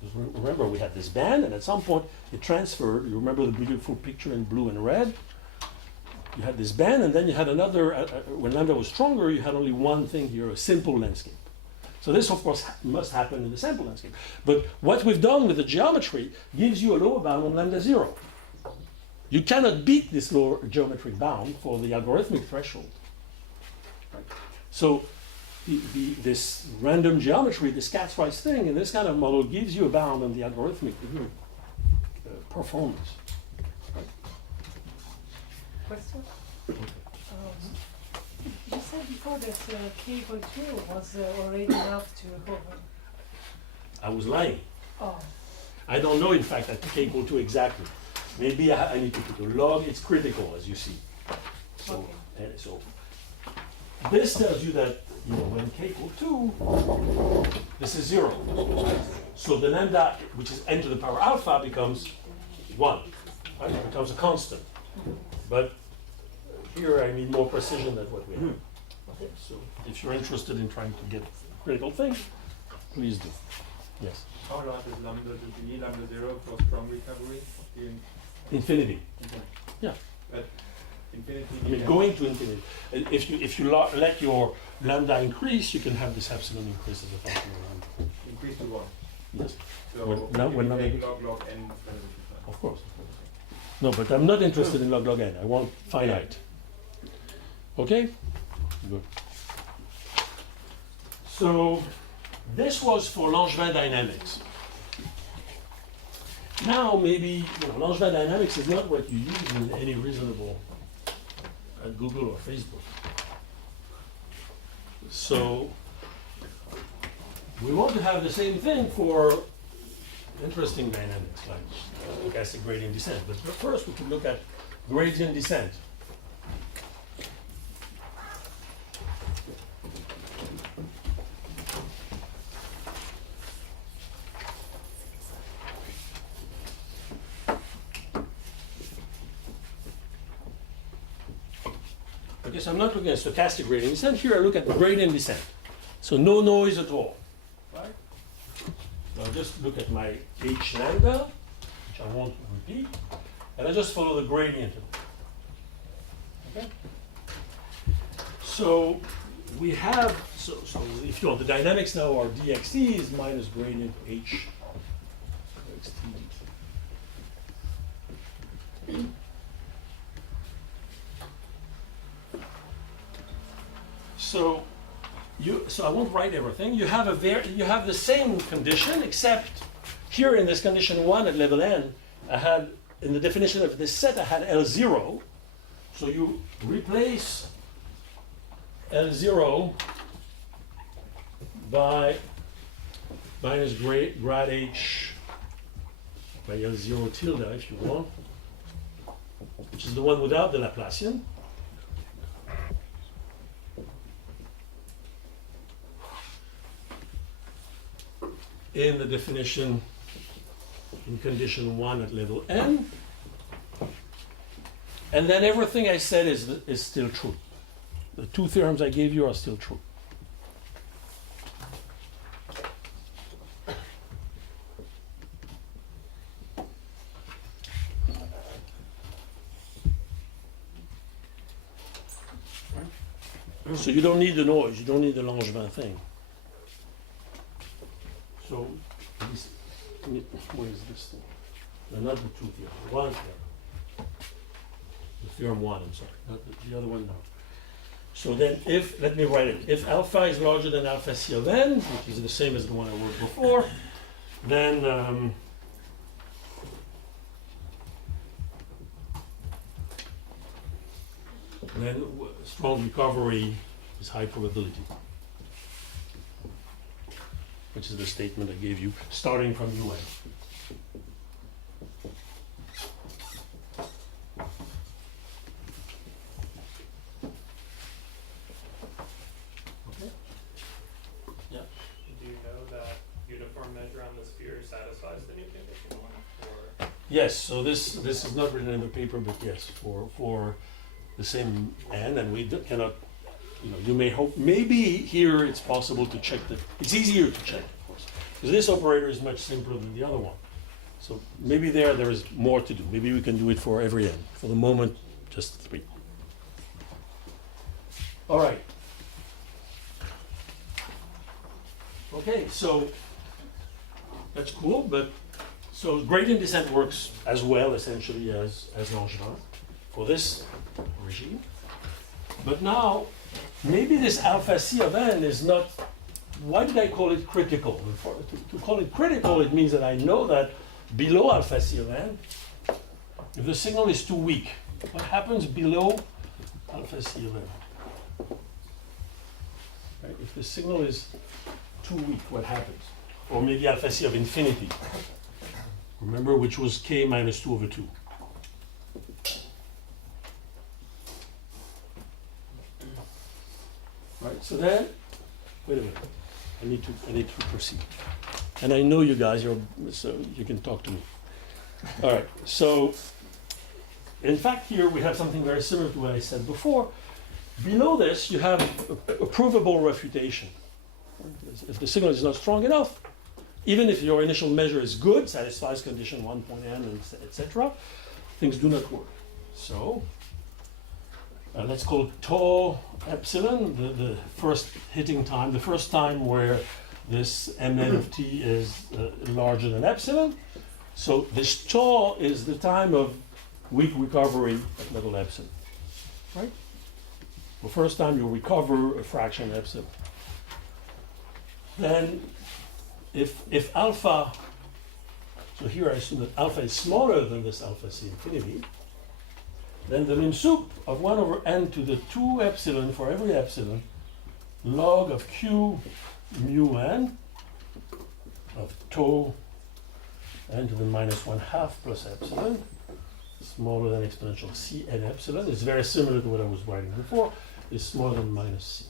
Because remember, we had this band, and at some point it transferred. You remember the beautiful picture in blue and red? You had this band, and then you had another, when lambda was stronger, you had only one thing here, a simple landscape. So this, of course, must happen in the sample landscape. But what we've done with the geometry gives you a lower bound on lambda 0. You cannot beat this lower geometric bound for the algorithmic threshold. Right? So this random geometry, this cat's rice thing, in this kind of model gives you a bound on the algorithmic performance. Right? Question? You said before that k equal 2 was already enough to recover. I was lying. Oh, I don't know, in fact, at k equal 2 exactly. Maybe I need to put a log. It's critical, as you see. So, okay. So this tells you that when k equal 2, this is 0. Right? So the lambda, which is n to the power alpha, becomes 1. Right? It becomes a constant. But here I need more precision than what we have. Okay, so if you're interested in trying to get a critical thing, please do. Yes. How large is lambda to be lambda 0 for strong recovery? Infinity. Yeah. But infinity. I mean, going to infinity. If you let your lambda increase, you can have this epsilon increase as a function of lambda. Increase to 1. Yes. So when you lambda take log n. Of course. No, but I'm not interested in log n. I want finite. Okay? Good. So this was for Langevin dynamics. Now maybe Langevin dynamics is not what you use in any reasonable at Google or Facebook. So we want to have the same thing for interesting dynamics like stochastic gradient descent. But first we could look at gradient descent. Okay, so I'm not looking at stochastic gradient descent. Here I look at gradient descent. So no noise at all. Right? just look at my h lambda, which I won't repeat, and I just follow the gradient of it. Okay? So we have, so if you want, the dynamics now are dxt is minus gradient h xt. So I won't write everything. You have the same condition, except here in this condition 1 at level n, I had, in the definition of this set, I had L0. So you replace L0 by minus grad h by L0 tilde, if you want, which is the one without the Laplacian. In the definition in condition 1 at level n. And then everything I said is still true. The two theorems I gave you are still true. So you don't need the noise, you don't need the Langevin thing. So, what is this thing? No, not the two theorem, one theorem. The theorem 1, I'm sorry, not the other one, no. So then if, let me write it, if alpha is larger than alpha C of n, which is the same as the one I wrote before, then strong recovery is high probability, which is the statement I gave you, starting from UN. Okay? Yeah. Do you know that uniform measure on the sphere satisfies the new condition one? Or? Yes, so this is not written in the paper, but yes, for the same n, and we cannot, you may hope, maybe here it's possible to check it's easier to check, of course, because this operator is much simpler than the other one. So maybe there is more to do. Maybe we can do it for every n. For the moment, just 3. All right. Okay, so that's cool, but so gradient descent works as well, essentially, as Langevin for this regime. But now, maybe this alpha C of n is not, why did I call it critical? To call it critical, it means that I know that below alpha C of n, if the signal is too weak, what happens below alpha C of n? Right? If the signal is too weak, what happens? Or maybe alpha C of infinity. Remember, which was k minus 2 over 2. Right, so then, wait a minute. I need to proceed. And I know you guys, so you can talk to me. All right, so in fact here we have something very similar to what I said before. Below this you have a provable refutation. If the signal is not strong enough, even if your initial measure is good, satisfies condition 1.n, etc., things do not work. So let's call tau epsilon the first hitting time, the first time where this mn of t is larger than epsilon. So this tau is the time of weak recovery at level epsilon, right? The first time you recover a fraction epsilon. Then if alpha, so here I assume that alpha is smaller than this alpha c infinity, then the min sup of 1 over n to the 2 epsilon for every epsilon log of q mu n of tau n to the minus 1/2 plus epsilon, smaller than exponential c n epsilon, is very similar to what I was writing before, is smaller than minus c.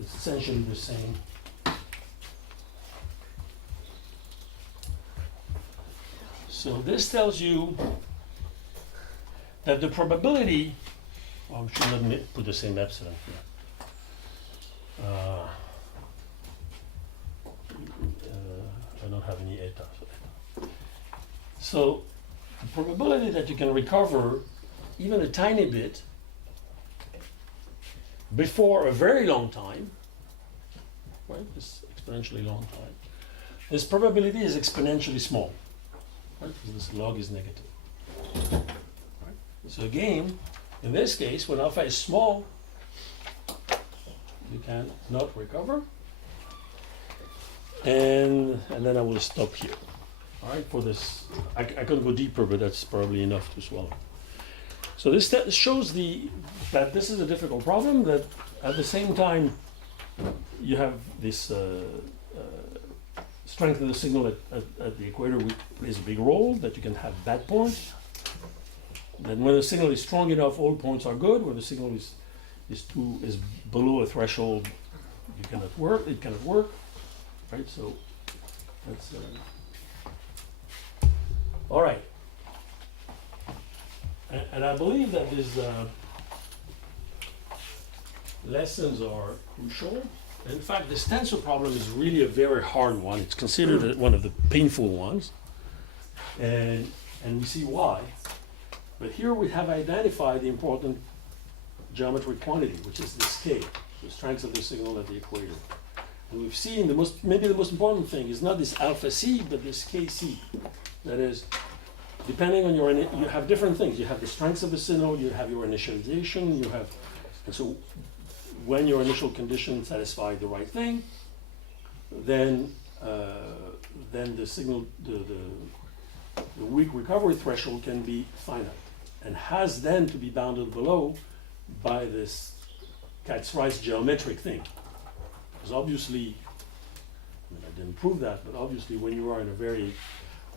It's essentially the same. So this tells you that the probability, well, we should not put the same epsilon here. have any eta. So the probability that you can recover even a tiny bit before a very long time, right, this exponentially long time, this probability is exponentially small, right, because this log is negative. Right? So again, in this case, when alpha is small, you can not recover. And then I will stop here. All right, for this, I could go deeper, but that's probably enough to swallow. So this shows that this is a difficult problem, that at the same time you have this strength of the signal at the equator, which plays a big role, that you can have bad points. Then when the signal is strong enough, all points are good. When the signal is below a threshold, it cannot work. Right, so that's all right. And I believe that these lessons are crucial. In fact, this tensor problem is really a very hard one. It's considered one of the painful ones, and we see why. But here we have identified the important geometric quantity, which is this k, the strength of the signal at the equator. And we've seen maybe the most important thing is not this alpha c, but this kc. That is, depending on you have different things. You have the strengths of the signal, you have your initialization, and so when your initial conditions satisfy the right thing, then the signal, the weak recovery threshold can be finite, and has then to be bounded below by this Katz-Rice geometric thing. Because obviously, I didn't prove that, but obviously when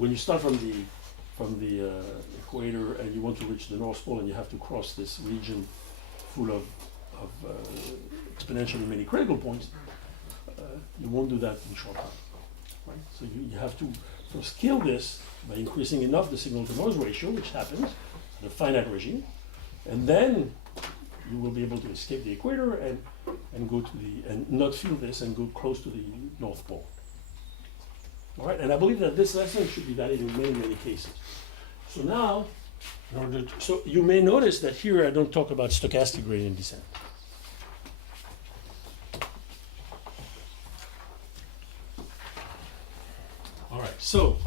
you start from the equator and you want to reach the North Pole and you have to cross this region full of exponentially many critical points, you won't do that in short time. Right? So you have to first kill this by increasing enough the signal-to-noise ratio, which happens at a finite regime, and then you will be able to escape the equator and go to and not feel this and go close to the North Pole. All right, and I believe that this lesson should be valid in many, many cases. So now, so you may notice that here I don't talk about stochastic gradient descent. All right, so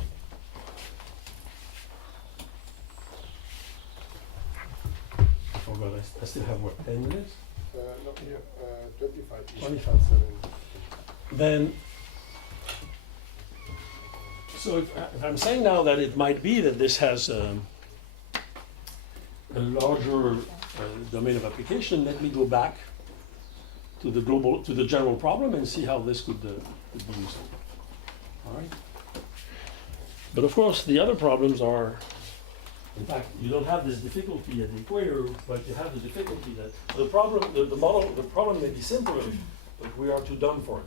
I forgot, I still have what, 10 minutes? No, here, 25. 25. Then, so if I'm saying now that it might be that this has a larger domain of application, let me go back to the general problem and see how this could be useful. All right. But of course, the other problems are, in fact, you don't have this difficulty at the equator, but you have the difficulty that the problem may be simpler, but we are too dumb for it.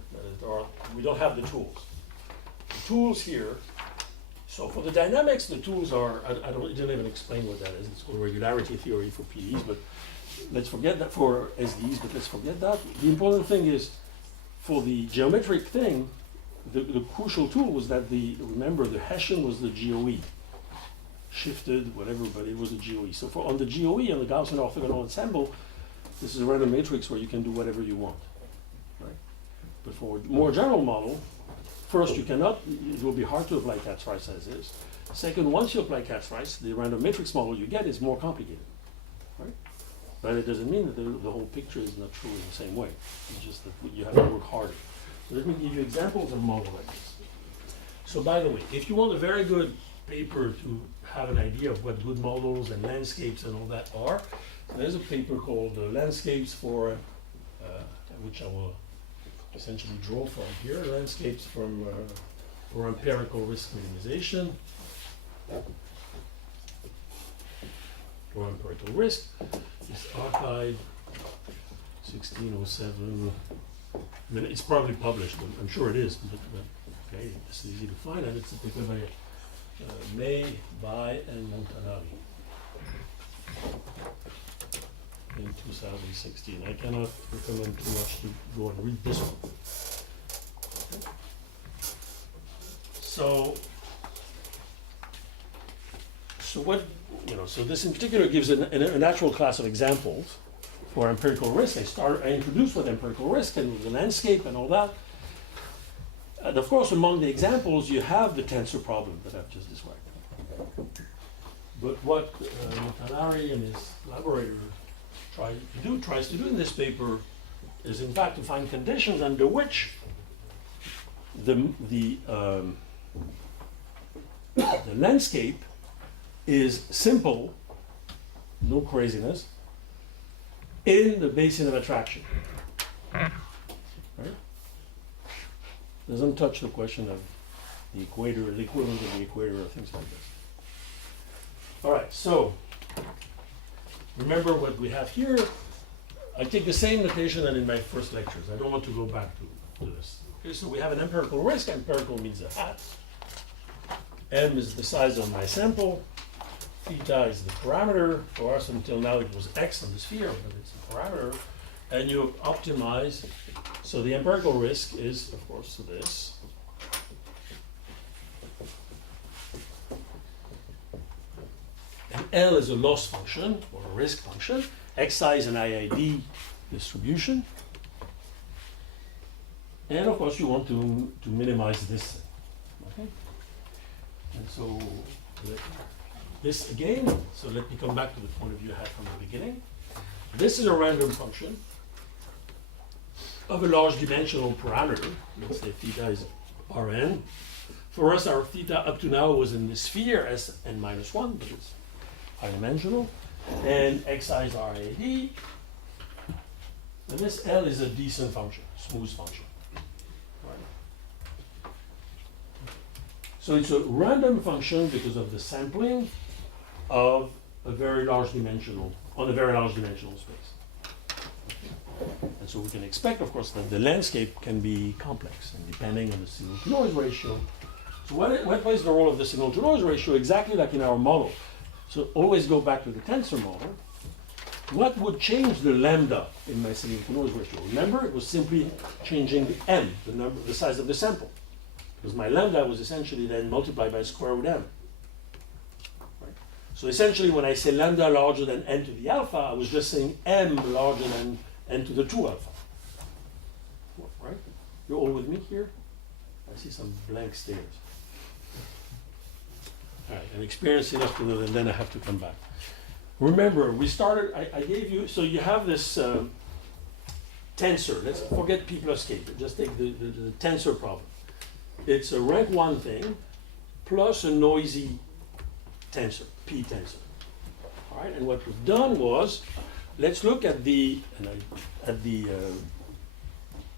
We don't have the tools. The tools here. So for the dynamics, the tools are, I didn't even explain what that is. It's called regularity theory for PDEs, but let's forget that for SDs, but let's forget that. The important thing is, for the geometric thing, the crucial tool was that remember the Hessian was the GOE. Shifted, whatever, but it was a GOE. So on the GOE, on the Gaussian orthogonal ensemble, this is a random matrix where you can do whatever you want. Right? But for a more general model, first, it will be hard to apply Katz-Rice as is. Second, once you apply Katz-Rice, the random matrix model you get is more complicated. Right? But it doesn't mean that the whole picture is not true in the same way. It's just that you have to work harder. So let me give you examples of models like this. So by the way, if you want a very good paper to have an idea of what good models and landscapes and all that are, there's a paper called Landscapes for, which I will essentially draw from here, landscapes for empirical risk minimization, or empirical risk. It's archive 1607. I mean, it's probably published, I'm sure it is, but okay, it's easy to find, and it's a paper by May, Bai, and Montanari in 2016. I cannot recommend too much to go and read this one. So what, so this in particular gives a natural class of examples for empirical risk. I introduced with empirical risk and with the landscape and all that. And of course, among the examples, you have the tensor problem that I've just described. But what Montanari and his collaborator tries to do in this paper is in fact to find conditions under which the landscape is simple, no craziness, in the basin of attraction. Right? Doesn't touch the question of the equator, the equivalent of the equator, or things like this. All right, so remember what we have here. I take the same notation than in my first lectures. I don't want to go back to this. Okay, so we have an empirical risk. Empirical means a hat. M is the size of my sample. Theta is the parameter. For us, until now, it was X on the sphere, but it's a parameter. And you optimize. So the empirical risk is, of course, this. And L is a loss function, or a risk function. Xi is an IID distribution. And of course, you want to minimize this. Okay? And so, this again, so let me come back to the point of view I had from the beginning. This is a random function of a large dimensional parameter. Let's say theta is Rn. For us, our theta up to now was in the sphere Sn minus 1, but it's high dimensional. And Xi is RAD. And this L is a decent function, smooth function. Right. So it's a random function because of the sampling of a very large dimensional, on a very large dimensional space. And so we can expect, of course, that the landscape can be complex, and depending on the signal-to-noise ratio. So what plays the role of the signal-to-noise ratio? Exactly like in our model. So always go back to the tensor model. What would change the lambda in my signal-to-noise ratio? Remember, it was simply changing the m, the size of the sample. Because my lambda was essentially then multiplied by square root m. Right? So essentially, when I say lambda larger than n to the alpha, I was just saying m larger than n to the 2 alpha. Right? You're all with me here? I see some blank stares. All right, I'm experienced enough to know that then I have to come back. Remember, we started, I gave you, so you have this tensor. Let's forget P plus K, but just take the tensor problem. It's a rank 1 thing plus a noisy tensor, P tensor. All right, and what we've done was, let's look at the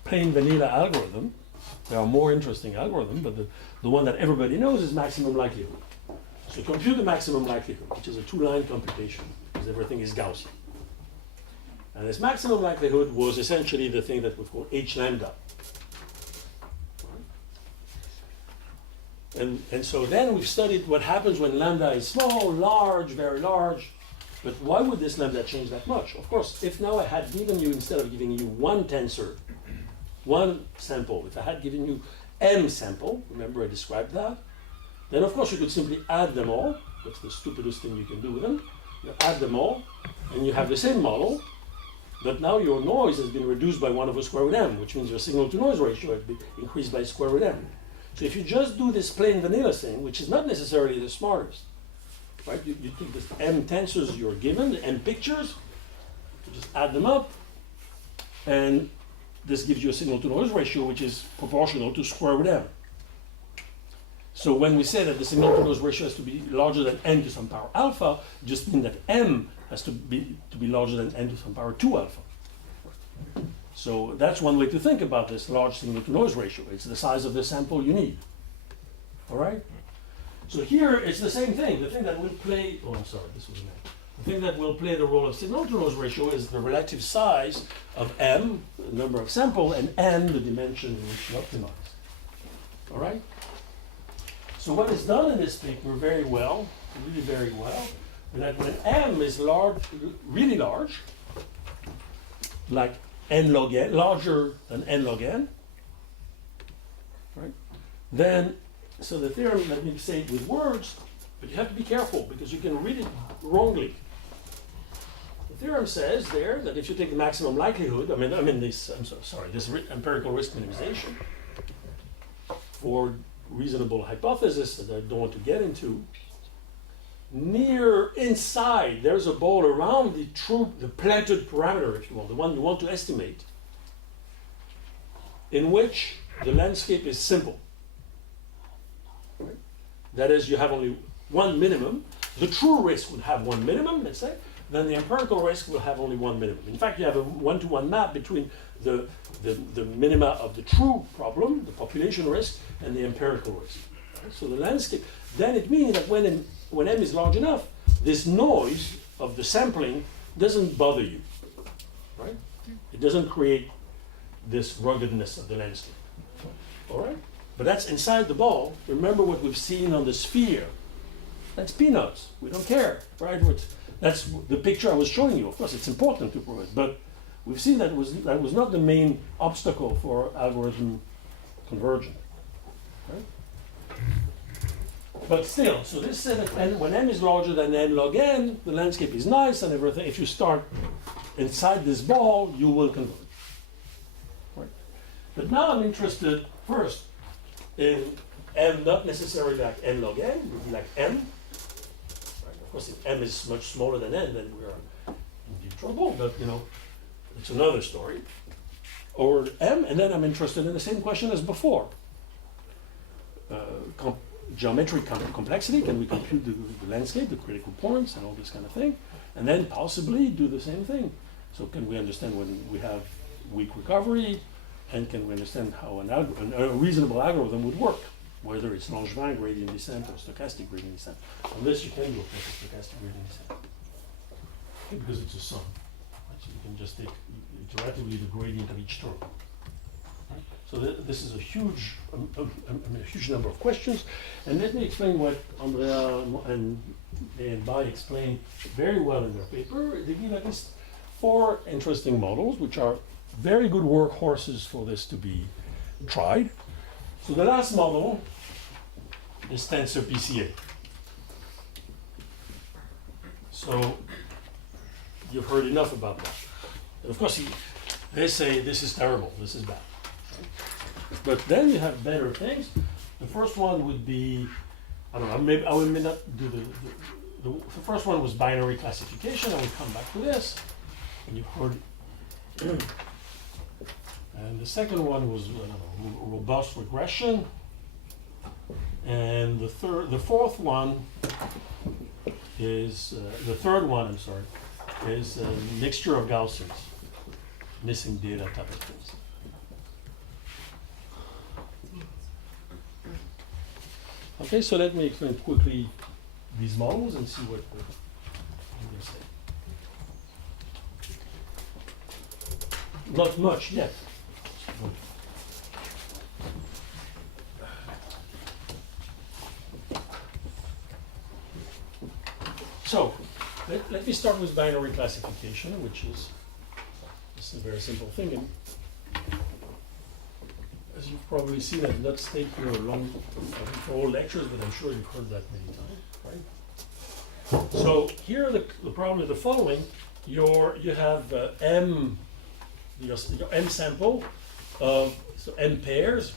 plain vanilla algorithm. There are more interesting algorithms, but the one that everybody knows is maximum likelihood. So compute the maximum likelihood, which is a 2-line computation, because everything is Gaussian. And this maximum likelihood was essentially the thing that we call H lambda. And so then we've studied what happens when lambda is small, large, very large. But why would this lambda change that much? Of course, if now I had given you, instead of giving you one tensor, one sample, if I had given you m sample, remember I described that, then of course you could simply add them all. That's the stupidest thing you can do with them. You add them all, and you have the same model, but now your noise has been reduced by 1 over square root m, which means your signal-to-noise ratio has been increased by square root m. So if you just do this plain vanilla thing, which is not necessarily the smartest, right? You take the m tensors you're given, the m pictures, you just add them up, and this gives you a signal-to-noise ratio which is proportional to square root m. So when we say that the signal-to-noise ratio has to be larger than n to some power alpha, it just means that m has to be larger than n to some power 2 alpha. So that's one way to think about this large signal-to-noise ratio. It's the size of the sample you need. All right? So here it's the same thing. The thing that will play, oh, I'm sorry, this was an M. The thing that will play the role of signal-to-noise ratio is the relative size of m, the number of sample, and n, the dimension in which you optimize. All right? So what is done in this paper very well, really very well, is that when m is large, really large, like n log n, larger than n log n, right? Then so the theorem, let me say it with words, but you have to be careful because you can read it wrongly. The theorem says there that if you take the maximum likelihood, this empirical risk minimization for reasonable hypothesis that I don't want to get into, inside, there's a ball around the planted parameter, if you want, the one you want to estimate, in which the landscape is simple. Right? That is, you have only one minimum. The true risk would have one minimum, let's say. Then the empirical risk will have only one minimum. In fact, you have a one-to-one map between the minima of the true problem, the population risk, and the empirical risk. Right? So the landscape, then it means that when M is large enough, this noise of the sampling doesn't bother you, right? It doesn't create this ruggedness of the landscape, all right? But that's inside the ball. Remember what we've seen on the sphere. That's peanuts. We don't care, right? That's the picture I was showing you. Of course, it's important to prove it, but we've seen that was not the main obstacle for algorithm conversion, right? But still, so this said that when n is larger than n log n, the landscape is nice and everything. If you start inside this ball, you will converge. Right? But now I'm interested first in m, not necessarily like n log n, it would be like m. Right? Of course, if m is much smaller than n, then we are in deep trouble, but it's another story. Or m, and then I'm interested in the same question as before. Geometric complexity, can we compute the landscape, the critical points, and all this kind of thing, and then possibly do the same thing. So can we understand when we have weak recovery, and can we understand how a reasonable algorithm would work, whether it's Langevin gradient descent or stochastic gradient descent. On this you can go for stochastic gradient descent, because it's a sum. Right? So you can just take iteratively the gradient of each term. So this is a huge number of questions, and let me explain what Andrea and Bai explained very well in their paper. They give at least 4 interesting models, which are very good workhorses for this to be tried. So the last model is tensor PCA. So you've heard enough about that. And of course, they say this is terrible, this is bad. But then you have better things. The first one would be, I don't know, maybe I may not do the first one was binary classification. I will come back to this. And you've heard. And the second one was robust regression. And the third one is is a mixture of Gaussians, missing data type of things. Okay, so let me explain quickly these models and see what I'm going to say. Not much yet. So, let me start with binary classification, which is a very simple thing. And as you've probably seen, I've not stayed here for all lectures, but I'm sure you've heard that many times, right? So here the problem is the following: you have m, your m sample of m pairs.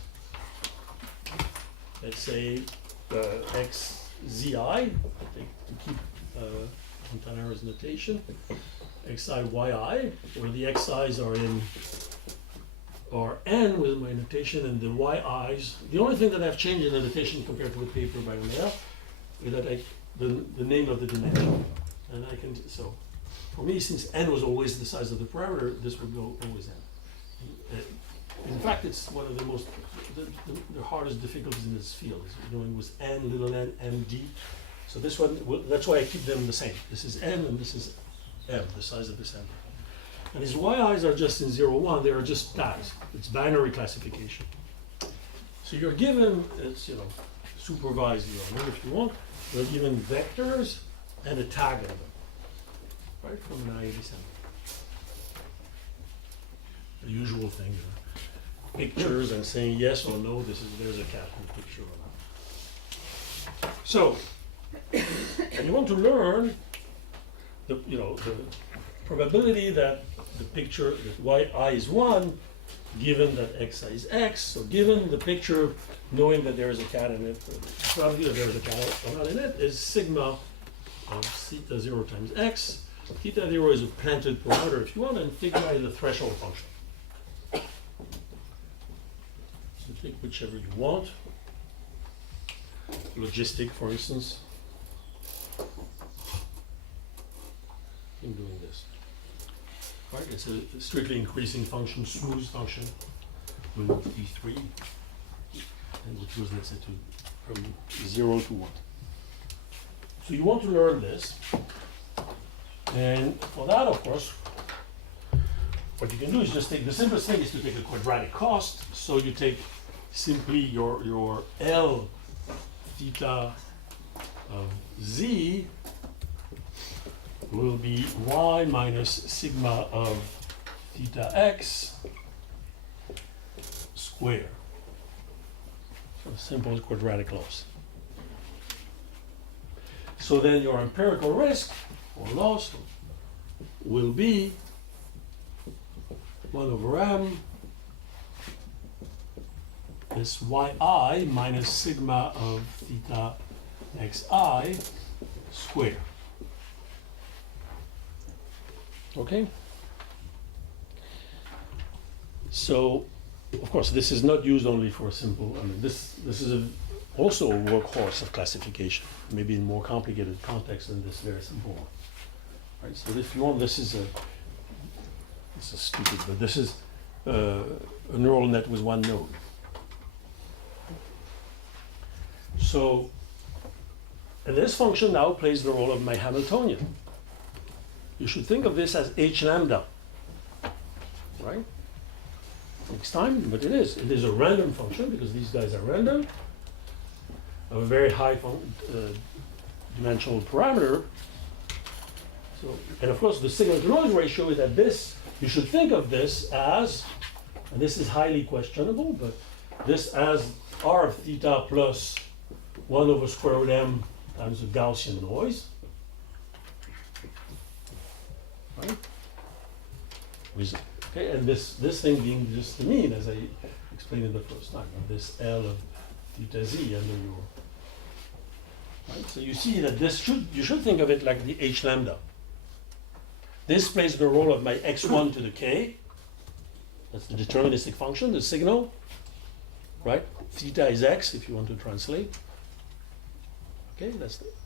Let's say xzi, to keep Arous notation, xi yi, where the xi's are n with my notation, and the yi's. The only thing that I've changed in the notation compared to the paper by Romeo is that the name of the dimension. And I can, so for me, since n was always the size of the parameter, this would go always n. In fact, it's one of the hardest difficulties in this field, is doing with n, little n, md. So this one, that's why I keep them the same. This is n and this is m, the size of the sample. And his yi's are just in 0, 1, they are just tags. It's binary classification. So you're given, it's supervised if you want, you're given vectors and a tag of them, right, from an IAD sample. The usual thing, pictures and saying yes or no, there's a cat in the picture or not. So, and you want to learn the probability that the picture that yi is 1, given that xi is x, so given the picture, knowing that there is a cat in it, the probability that there is a cat or not in it is sigma of theta 0 times x. Theta 0 is a planted parameter if you want, and theta is a threshold function. So take whichever you want. Logistic, for instance. I'm doing this. Right, it's a strictly increasing function, smooth function. We'll move t3, and which goes, let's say, from 0 to 1. So you want to learn this, and for that, of course, what you can do is just take, the simplest thing is to take a quadratic cost. So you take simply your L theta of z will be y minus sigma of theta x square. So simple quadratic laws. So then your empirical risk or loss will be 1 over m is yi minus sigma of theta xi square. Okay? So, of course, this is not used only for simple, this is also a workhorse of classification, maybe in more complicated context than this very simple one. Right? So if you want, this is stupid, but this is a neural net with one node. So, and this function now plays the role of my Hamiltonian. You should think of this as h lambda, right? Takes time, but it is. It is a random function because these guys are random, of a very high dimensional parameter. So, and of course, the signal to noise ratio is that this, you should think of this as, and this is highly questionable, but this as r of theta plus 1 over square root m times the Gaussian noise. Right? Okay, and this thing being just the mean, as I explained it the first time, of this L of theta z under your. Right? So you see that you should think of it like the h lambda. This plays the role of my x1 to the k. That's the deterministic function, the signal. Right? Theta is x if you want to translate. Okay,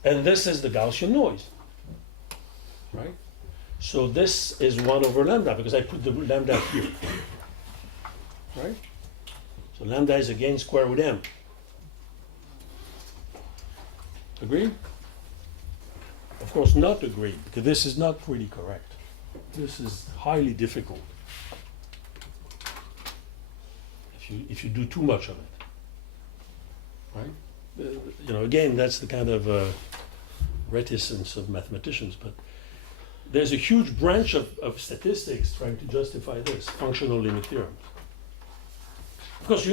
and this is the Gaussian noise. Right? So this is 1 over lambda because I put the lambda here. Right? So lambda is again square root m. Agree? Of course not agree, because this is not pretty correct. This is highly difficult if you do too much of it. Right? Again, that's the kind of reticence of mathematicians, but there's a huge branch of statistics trying to justify this, functional limit theorems. Of course,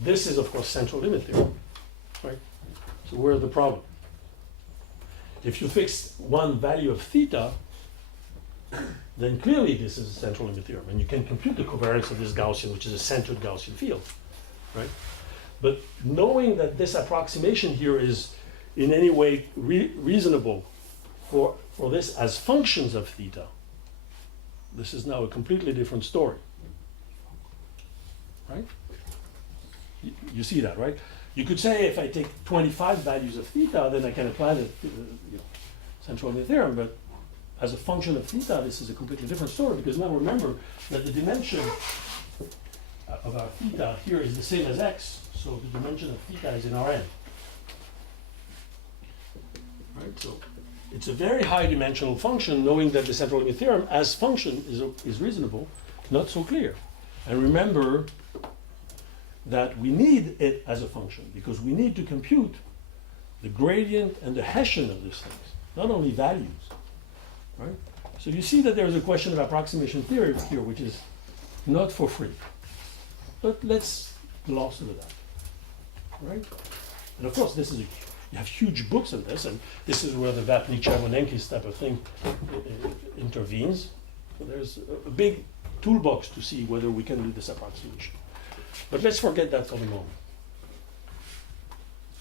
this is, of course, central limit theorem, right? So where's the problem? If you fix one value of theta, then clearly this is a central limit theorem, and you can compute the covariance of this Gaussian, which is a centered Gaussian field, right? But knowing that this approximation here is in any way reasonable for this as functions of theta, this is now a completely different story, right? You see that, right? You could say if I take 25 values of theta, then I can apply the central limit theorem, but as a function of theta, this is a completely different story, because now remember that the dimension of our theta here is the same as x, so the dimension of theta is in Rn. Right? So it's a very high dimensional function, knowing that the central limit theorem as function is reasonable, not so clear. And remember that we need it as a function, because we need to compute the gradient and the Hessian of these things, not only values. Right? So you see that there is a question of approximation theory here, which is not for free. But let's gloss over that. Right? And of course, this is a You have huge books on this, and this is where the Vapnik-Chavonenkis type of thing intervenes. So there's a big toolbox to see whether we can do this approximation. But let's forget that for the moment.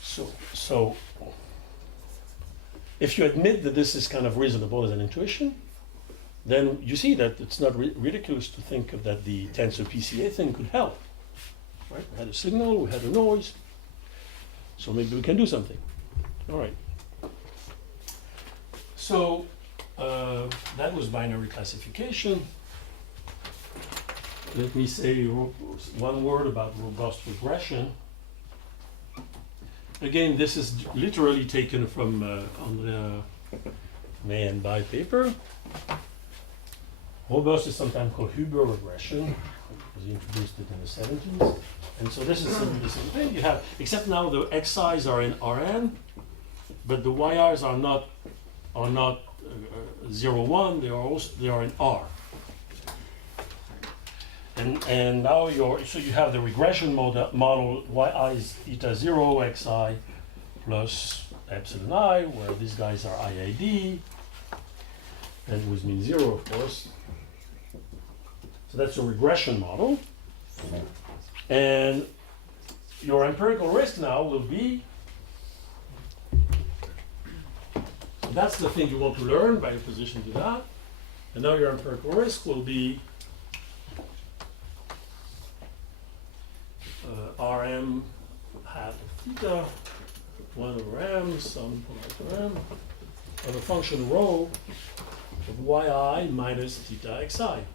So if you admit that this is kind of reasonable as an intuition, then you see that it's not ridiculous to think of that the tensor PCA thing could help. Right? We had a signal, we had a noise, so maybe we can do something. All right. So that was binary classification. Let me say one word about robust regression. Again, this is literally taken from Andrea May and Bai paper. Robust is sometimes called Huber regression, because he introduced it in the 70s. And so this is the same thing. You have, except now the xi's are in Rn, but the yi's are not 0, 1. They are in R. And now so you have the regression model yi is eta 0 xi plus epsilon I, where these guys are IID, and which means 0, of course. So that's a regression model. And your empirical risk now will be, so that's the thing you want to learn by opposition to that. And now your empirical risk will be Rm hat of theta, 1 over m, sum over m, of a function rho of yi minus theta xi.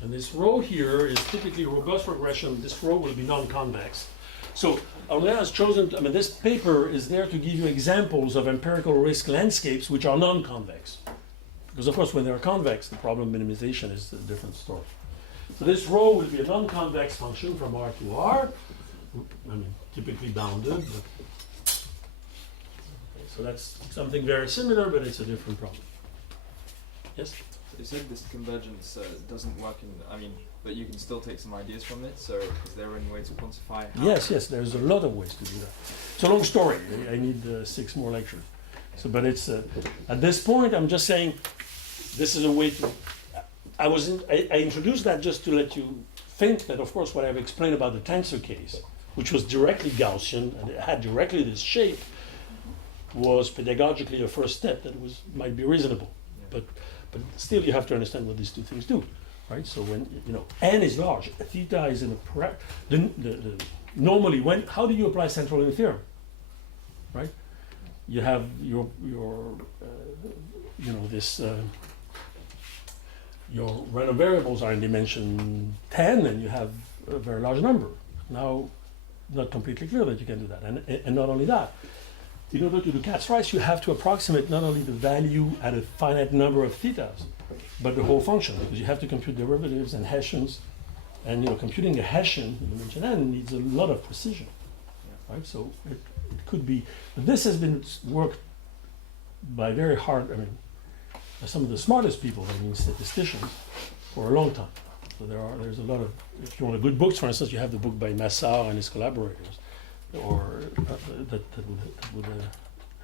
And this rho here is typically robust regression. This rho will be non-convex. So Andrea has chosen, this paper is there to give you examples of empirical risk landscapes which are non-convex. Because of course when they're convex, the problem minimization is a different story. So this rho will be a non-convex function from R to R. Typically bounded. But so that's something very similar, but it's a different problem. Yes? So you said this convergence doesn't work but you can still take some ideas from it, so is there any way to quantify how? Yes, there's a lot of ways to do that. It's a long story. I need 6 more lectures. So, but it's, at this point, I'm just saying, this is a way to, I introduced that just to let you think that, of course, what I've explained about the tensor case, which was directly Gaussian, and it had directly this shape, was pedagogically a first step that might be reasonable. Yeah. But still, you have to understand what these two things do, right? So when, n is large, theta is in a, normally, how do you apply central limit theorem, right? You have your random variables are in dimension 10 and you have a very large number. Now, not completely clear that you can do that. And not only that, in order to do cat's rice, you have to approximate not only the value at a finite number of thetas, but the whole function, because you have to compute derivatives and Hessians. And computing a Hessian in dimension n needs a lot of precision, right? So it could be, but this has been worked by very hard, some of the smartest people, statisticians, for a long time. So there's a lot of, if you want a good books, for instance, you have the book by Massard and his collaborators, or that would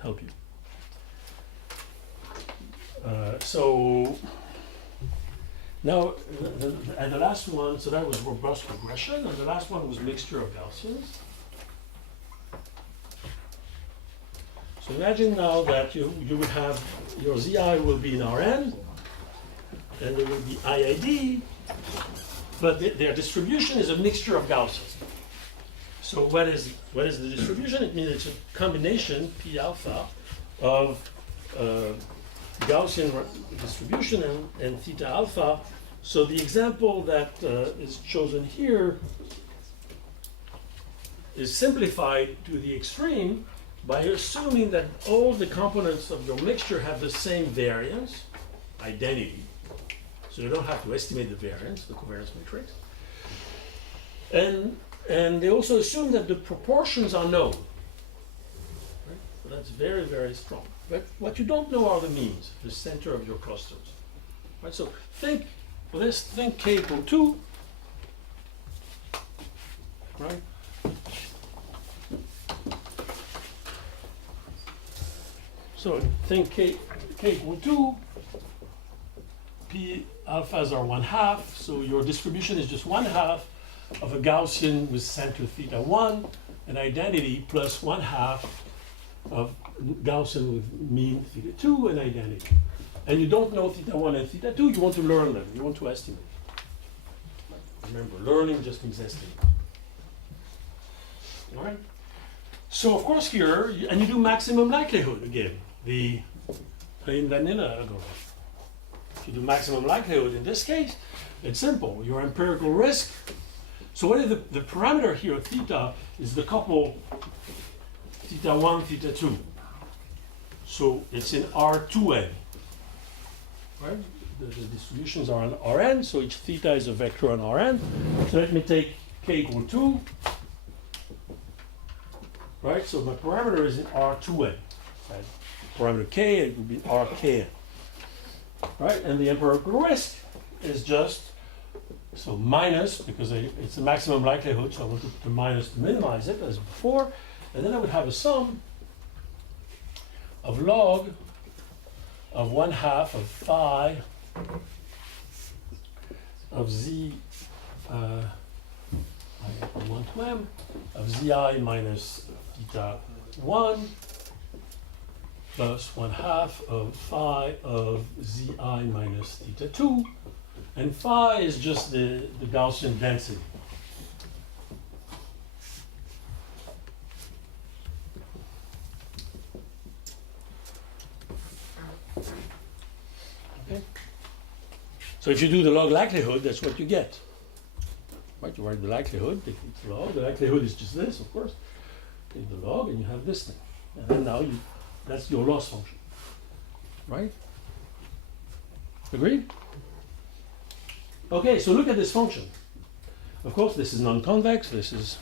help you. So now, and the last one, so that was robust regression, and the last one was mixture of Gaussians. So imagine now that you would have, your ZI will be in Rn, and there will be IID, but their distribution is a mixture of Gaussians. So what is the distribution? It means it's a combination, P alpha, of Gaussian distribution and theta alpha. So the example that is chosen here is simplified to the extreme by assuming that all the components of your mixture have the same variance, identity. So you don't have to estimate the variance, the covariance matrix. And they also assume that the proportions are known. Right? So that's very, very strong. But what you don't know are the means, the center of your clusters. Right? So think k equal 2, right? So think k equal 2, p alphas are 1/2, so your distribution is just 1/2 of a Gaussian with center theta 1, an identity, plus 1/2 of Gaussian with mean theta 2, an identity. And you don't know theta 1 and theta 2, you want to learn them, you want to estimate. Remember, learning just means estimate. All right? So of course here, and you do maximum likelihood again, the plain vanilla algorithm. If you do maximum likelihood in this case, it's simple. Your empirical risk. So what is the parameter here of theta is the couple theta 1, theta 2. So it's in R2n. Right? The distributions are on Rn, so each theta is a vector on Rn. So let me take k equal 2. Right? So my parameter is in R2n. Right? Parameter k, it would be Rkn. Right? And the empirical risk is just, so minus, because it's the maximum likelihood, so I want to minus to minimize it as before. And then I would have a sum of log of 1/2 of phi of z, I want to m, of zi minus theta 1 plus 1/2 of phi of zi minus theta 2. And phi is just the Gaussian density. Okay. So if you do the log likelihood, that's what you get. Right? You write the likelihood, take the log. The likelihood is just this, of course. Take the log, and you have this thing. And then now that's your loss function. Right? Agreed? Okay, so look at this function. Of course, this is non-convex, this is...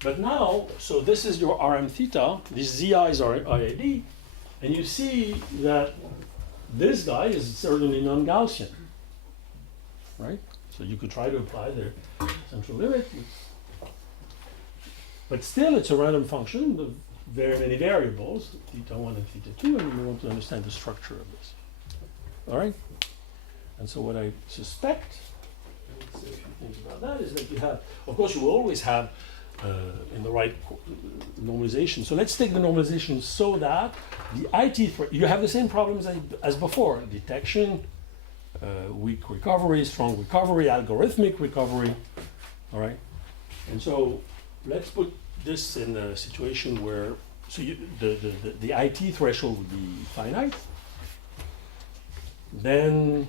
But now, so this is your Rm theta, these zi's are IAD, and you see that this guy is certainly non-Gaussian, right? So you could try to apply the central limit, but still it's a random function with very many variables, theta 1 and theta 2, and you want to understand the structure of this. All right? And so what I suspect, let's say a few things about that, is that you have, of course you will always have in the right normalization. So let's take the normalization so that the IT, you have the same problems as before, detection, weak recovery, strong recovery, algorithmic recovery, all right? And so let's put this in a situation where, so the IT threshold would be finite. Then,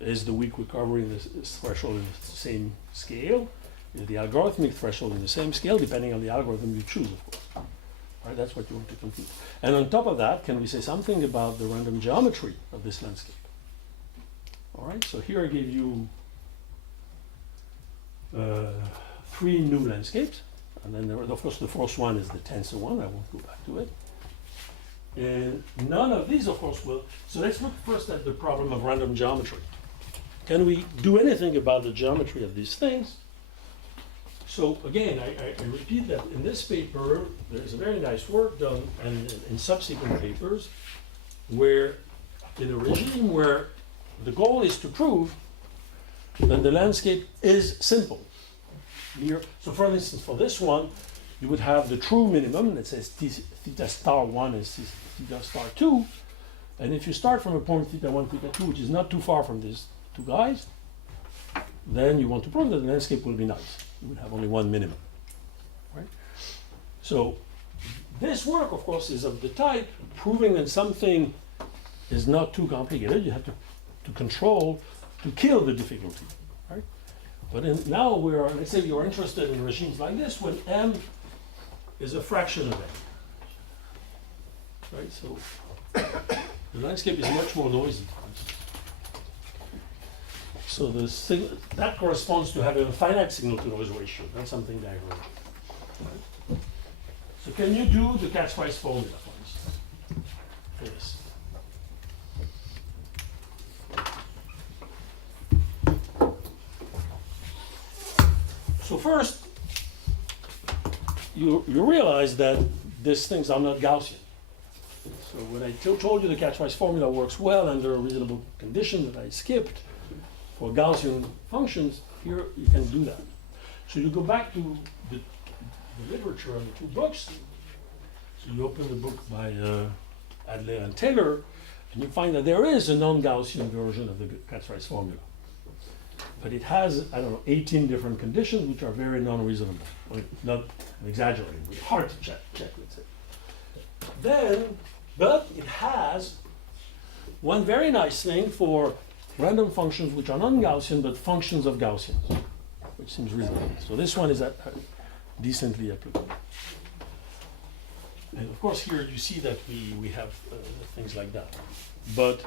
is the weak recovery in this threshold in the same scale? Is the algorithmic threshold in the same scale, depending on the algorithm you choose, of course. All right, that's what you want to compute. And on top of that, can we say something about the random geometry of this landscape? All right, so here I give you 3 new landscapes. And then, of course, the first one is the tensor one. I won't go back to it. And none of these, of course, will. So let's look first at the problem of random geometry. Can we do anything about the geometry of these things? So again, I repeat that in this paper, there's a very nice work done, and in subsequent papers, where in a regime where the goal is to prove that the landscape is simple. Here, so for instance, for this one, you would have the true minimum that says theta star 1 and theta star 2. And if you start from a point theta 1, theta 2, which is not too far from these two guys, then you want to prove that the landscape will be nice. You would have only one minimum. Right? So this work, of course, is of the type proving that something is not too complicated. You have to control, to kill the difficulty. Right? But now let's say you're interested in regimes like this when m is a fraction of n. Right? So the landscape is much more noisy. So that corresponds to having a finite signal-to-noise ratio, not something divergent. Right? So can you do the catch-price formula, for instance? Yes. So first, you realize that these things are not Gaussian. So when I told you the Catch-Price formula works well under a reasonable condition that I skipped for Gaussian functions, here you can do that. So you go back to the literature of the two books. So you open the book by Adler and Taylor, and you find that there is a non-Gaussian version of the Catch-Price formula. But it has, I don't know, 18 different conditions which are very non-reasonable. Well, not I'm exaggerating, but hard to check, let's say. But it has one very nice thing for random functions which are non-Gaussian, but functions of Gaussians, which seems reasonable. So this one is decently applicable. And of course here you see that we have things like that. But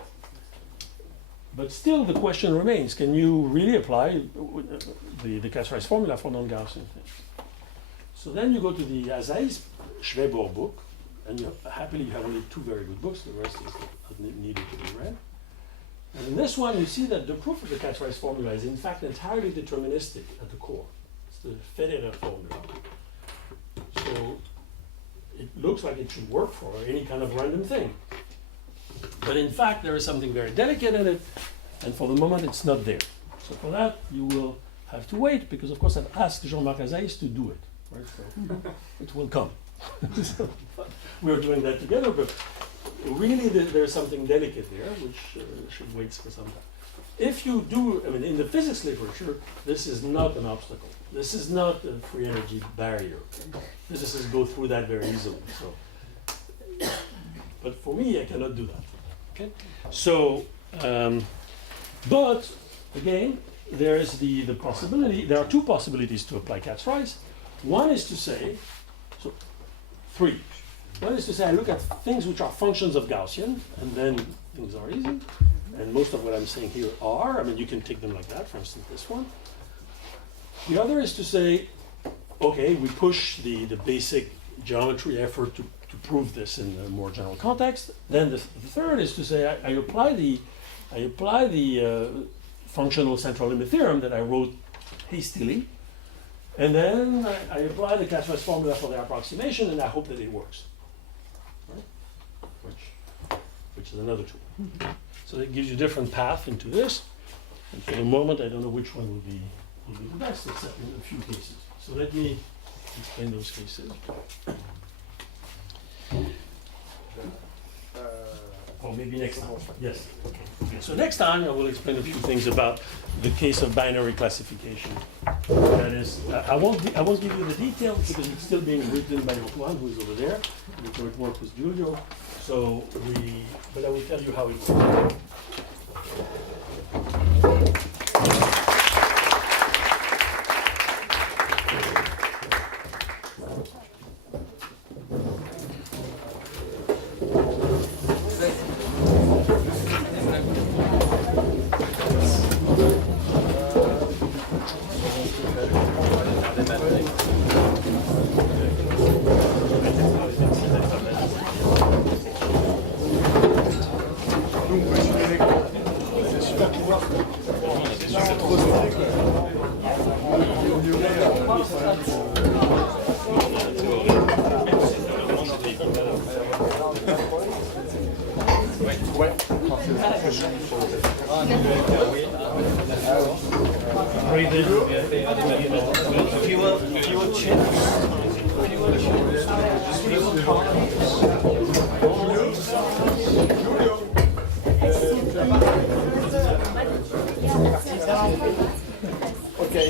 still the question remains, can you really apply the Catch-Price formula for non-Gaussian things? So then you go to the Azais-Schweber book, and happily you have only two very good books, the rest is needed to be read. And in this one you see that the proof of the Catch-Price formula is in fact entirely deterministic at the core. It's the Federer formula. So it looks like it should work for any kind of random thing. But in fact, there is something very delicate in it, and for the moment, it's not there. So for that, you will have to wait, because of course, I've asked Jean-Marc Azais to do it, right? So it will come. So we're doing that together, but really, there's something delicate there, which should wait for some time. If you do, I mean, in the physics literature, this is not an obstacle. This is not a free energy barrier. Physicists go through that very easily. So. But for me, I cannot do that. Okay. So, but again, there is the possibility. There are two possibilities to apply Catch-Price. One is to say, so three. One is to say I look at things which are functions of Gaussian, and then things are easy. And most of what I'm saying here are. I mean, you can take them like that. For instance, this one. The other is to say, okay, we push the basic geometry effort to prove this in a more general context. Then the third is to say I apply the functional central limit theorem that I wrote hastily, and then I apply the Catch-Price formula for the approximation, and I hope that it works. Right? Which is another tool. So it gives you different path into this. And for the moment, I don't know which one will be the best, except in a few cases. So let me explain those cases. Or maybe next time. Yes. Okay. So next time I will explain a few things about the case of binary classification. That is, I won't give you the details because it's still being written by Antoine, who is over there. So it worked with Giulio. So but I will tell you how it works. Okay.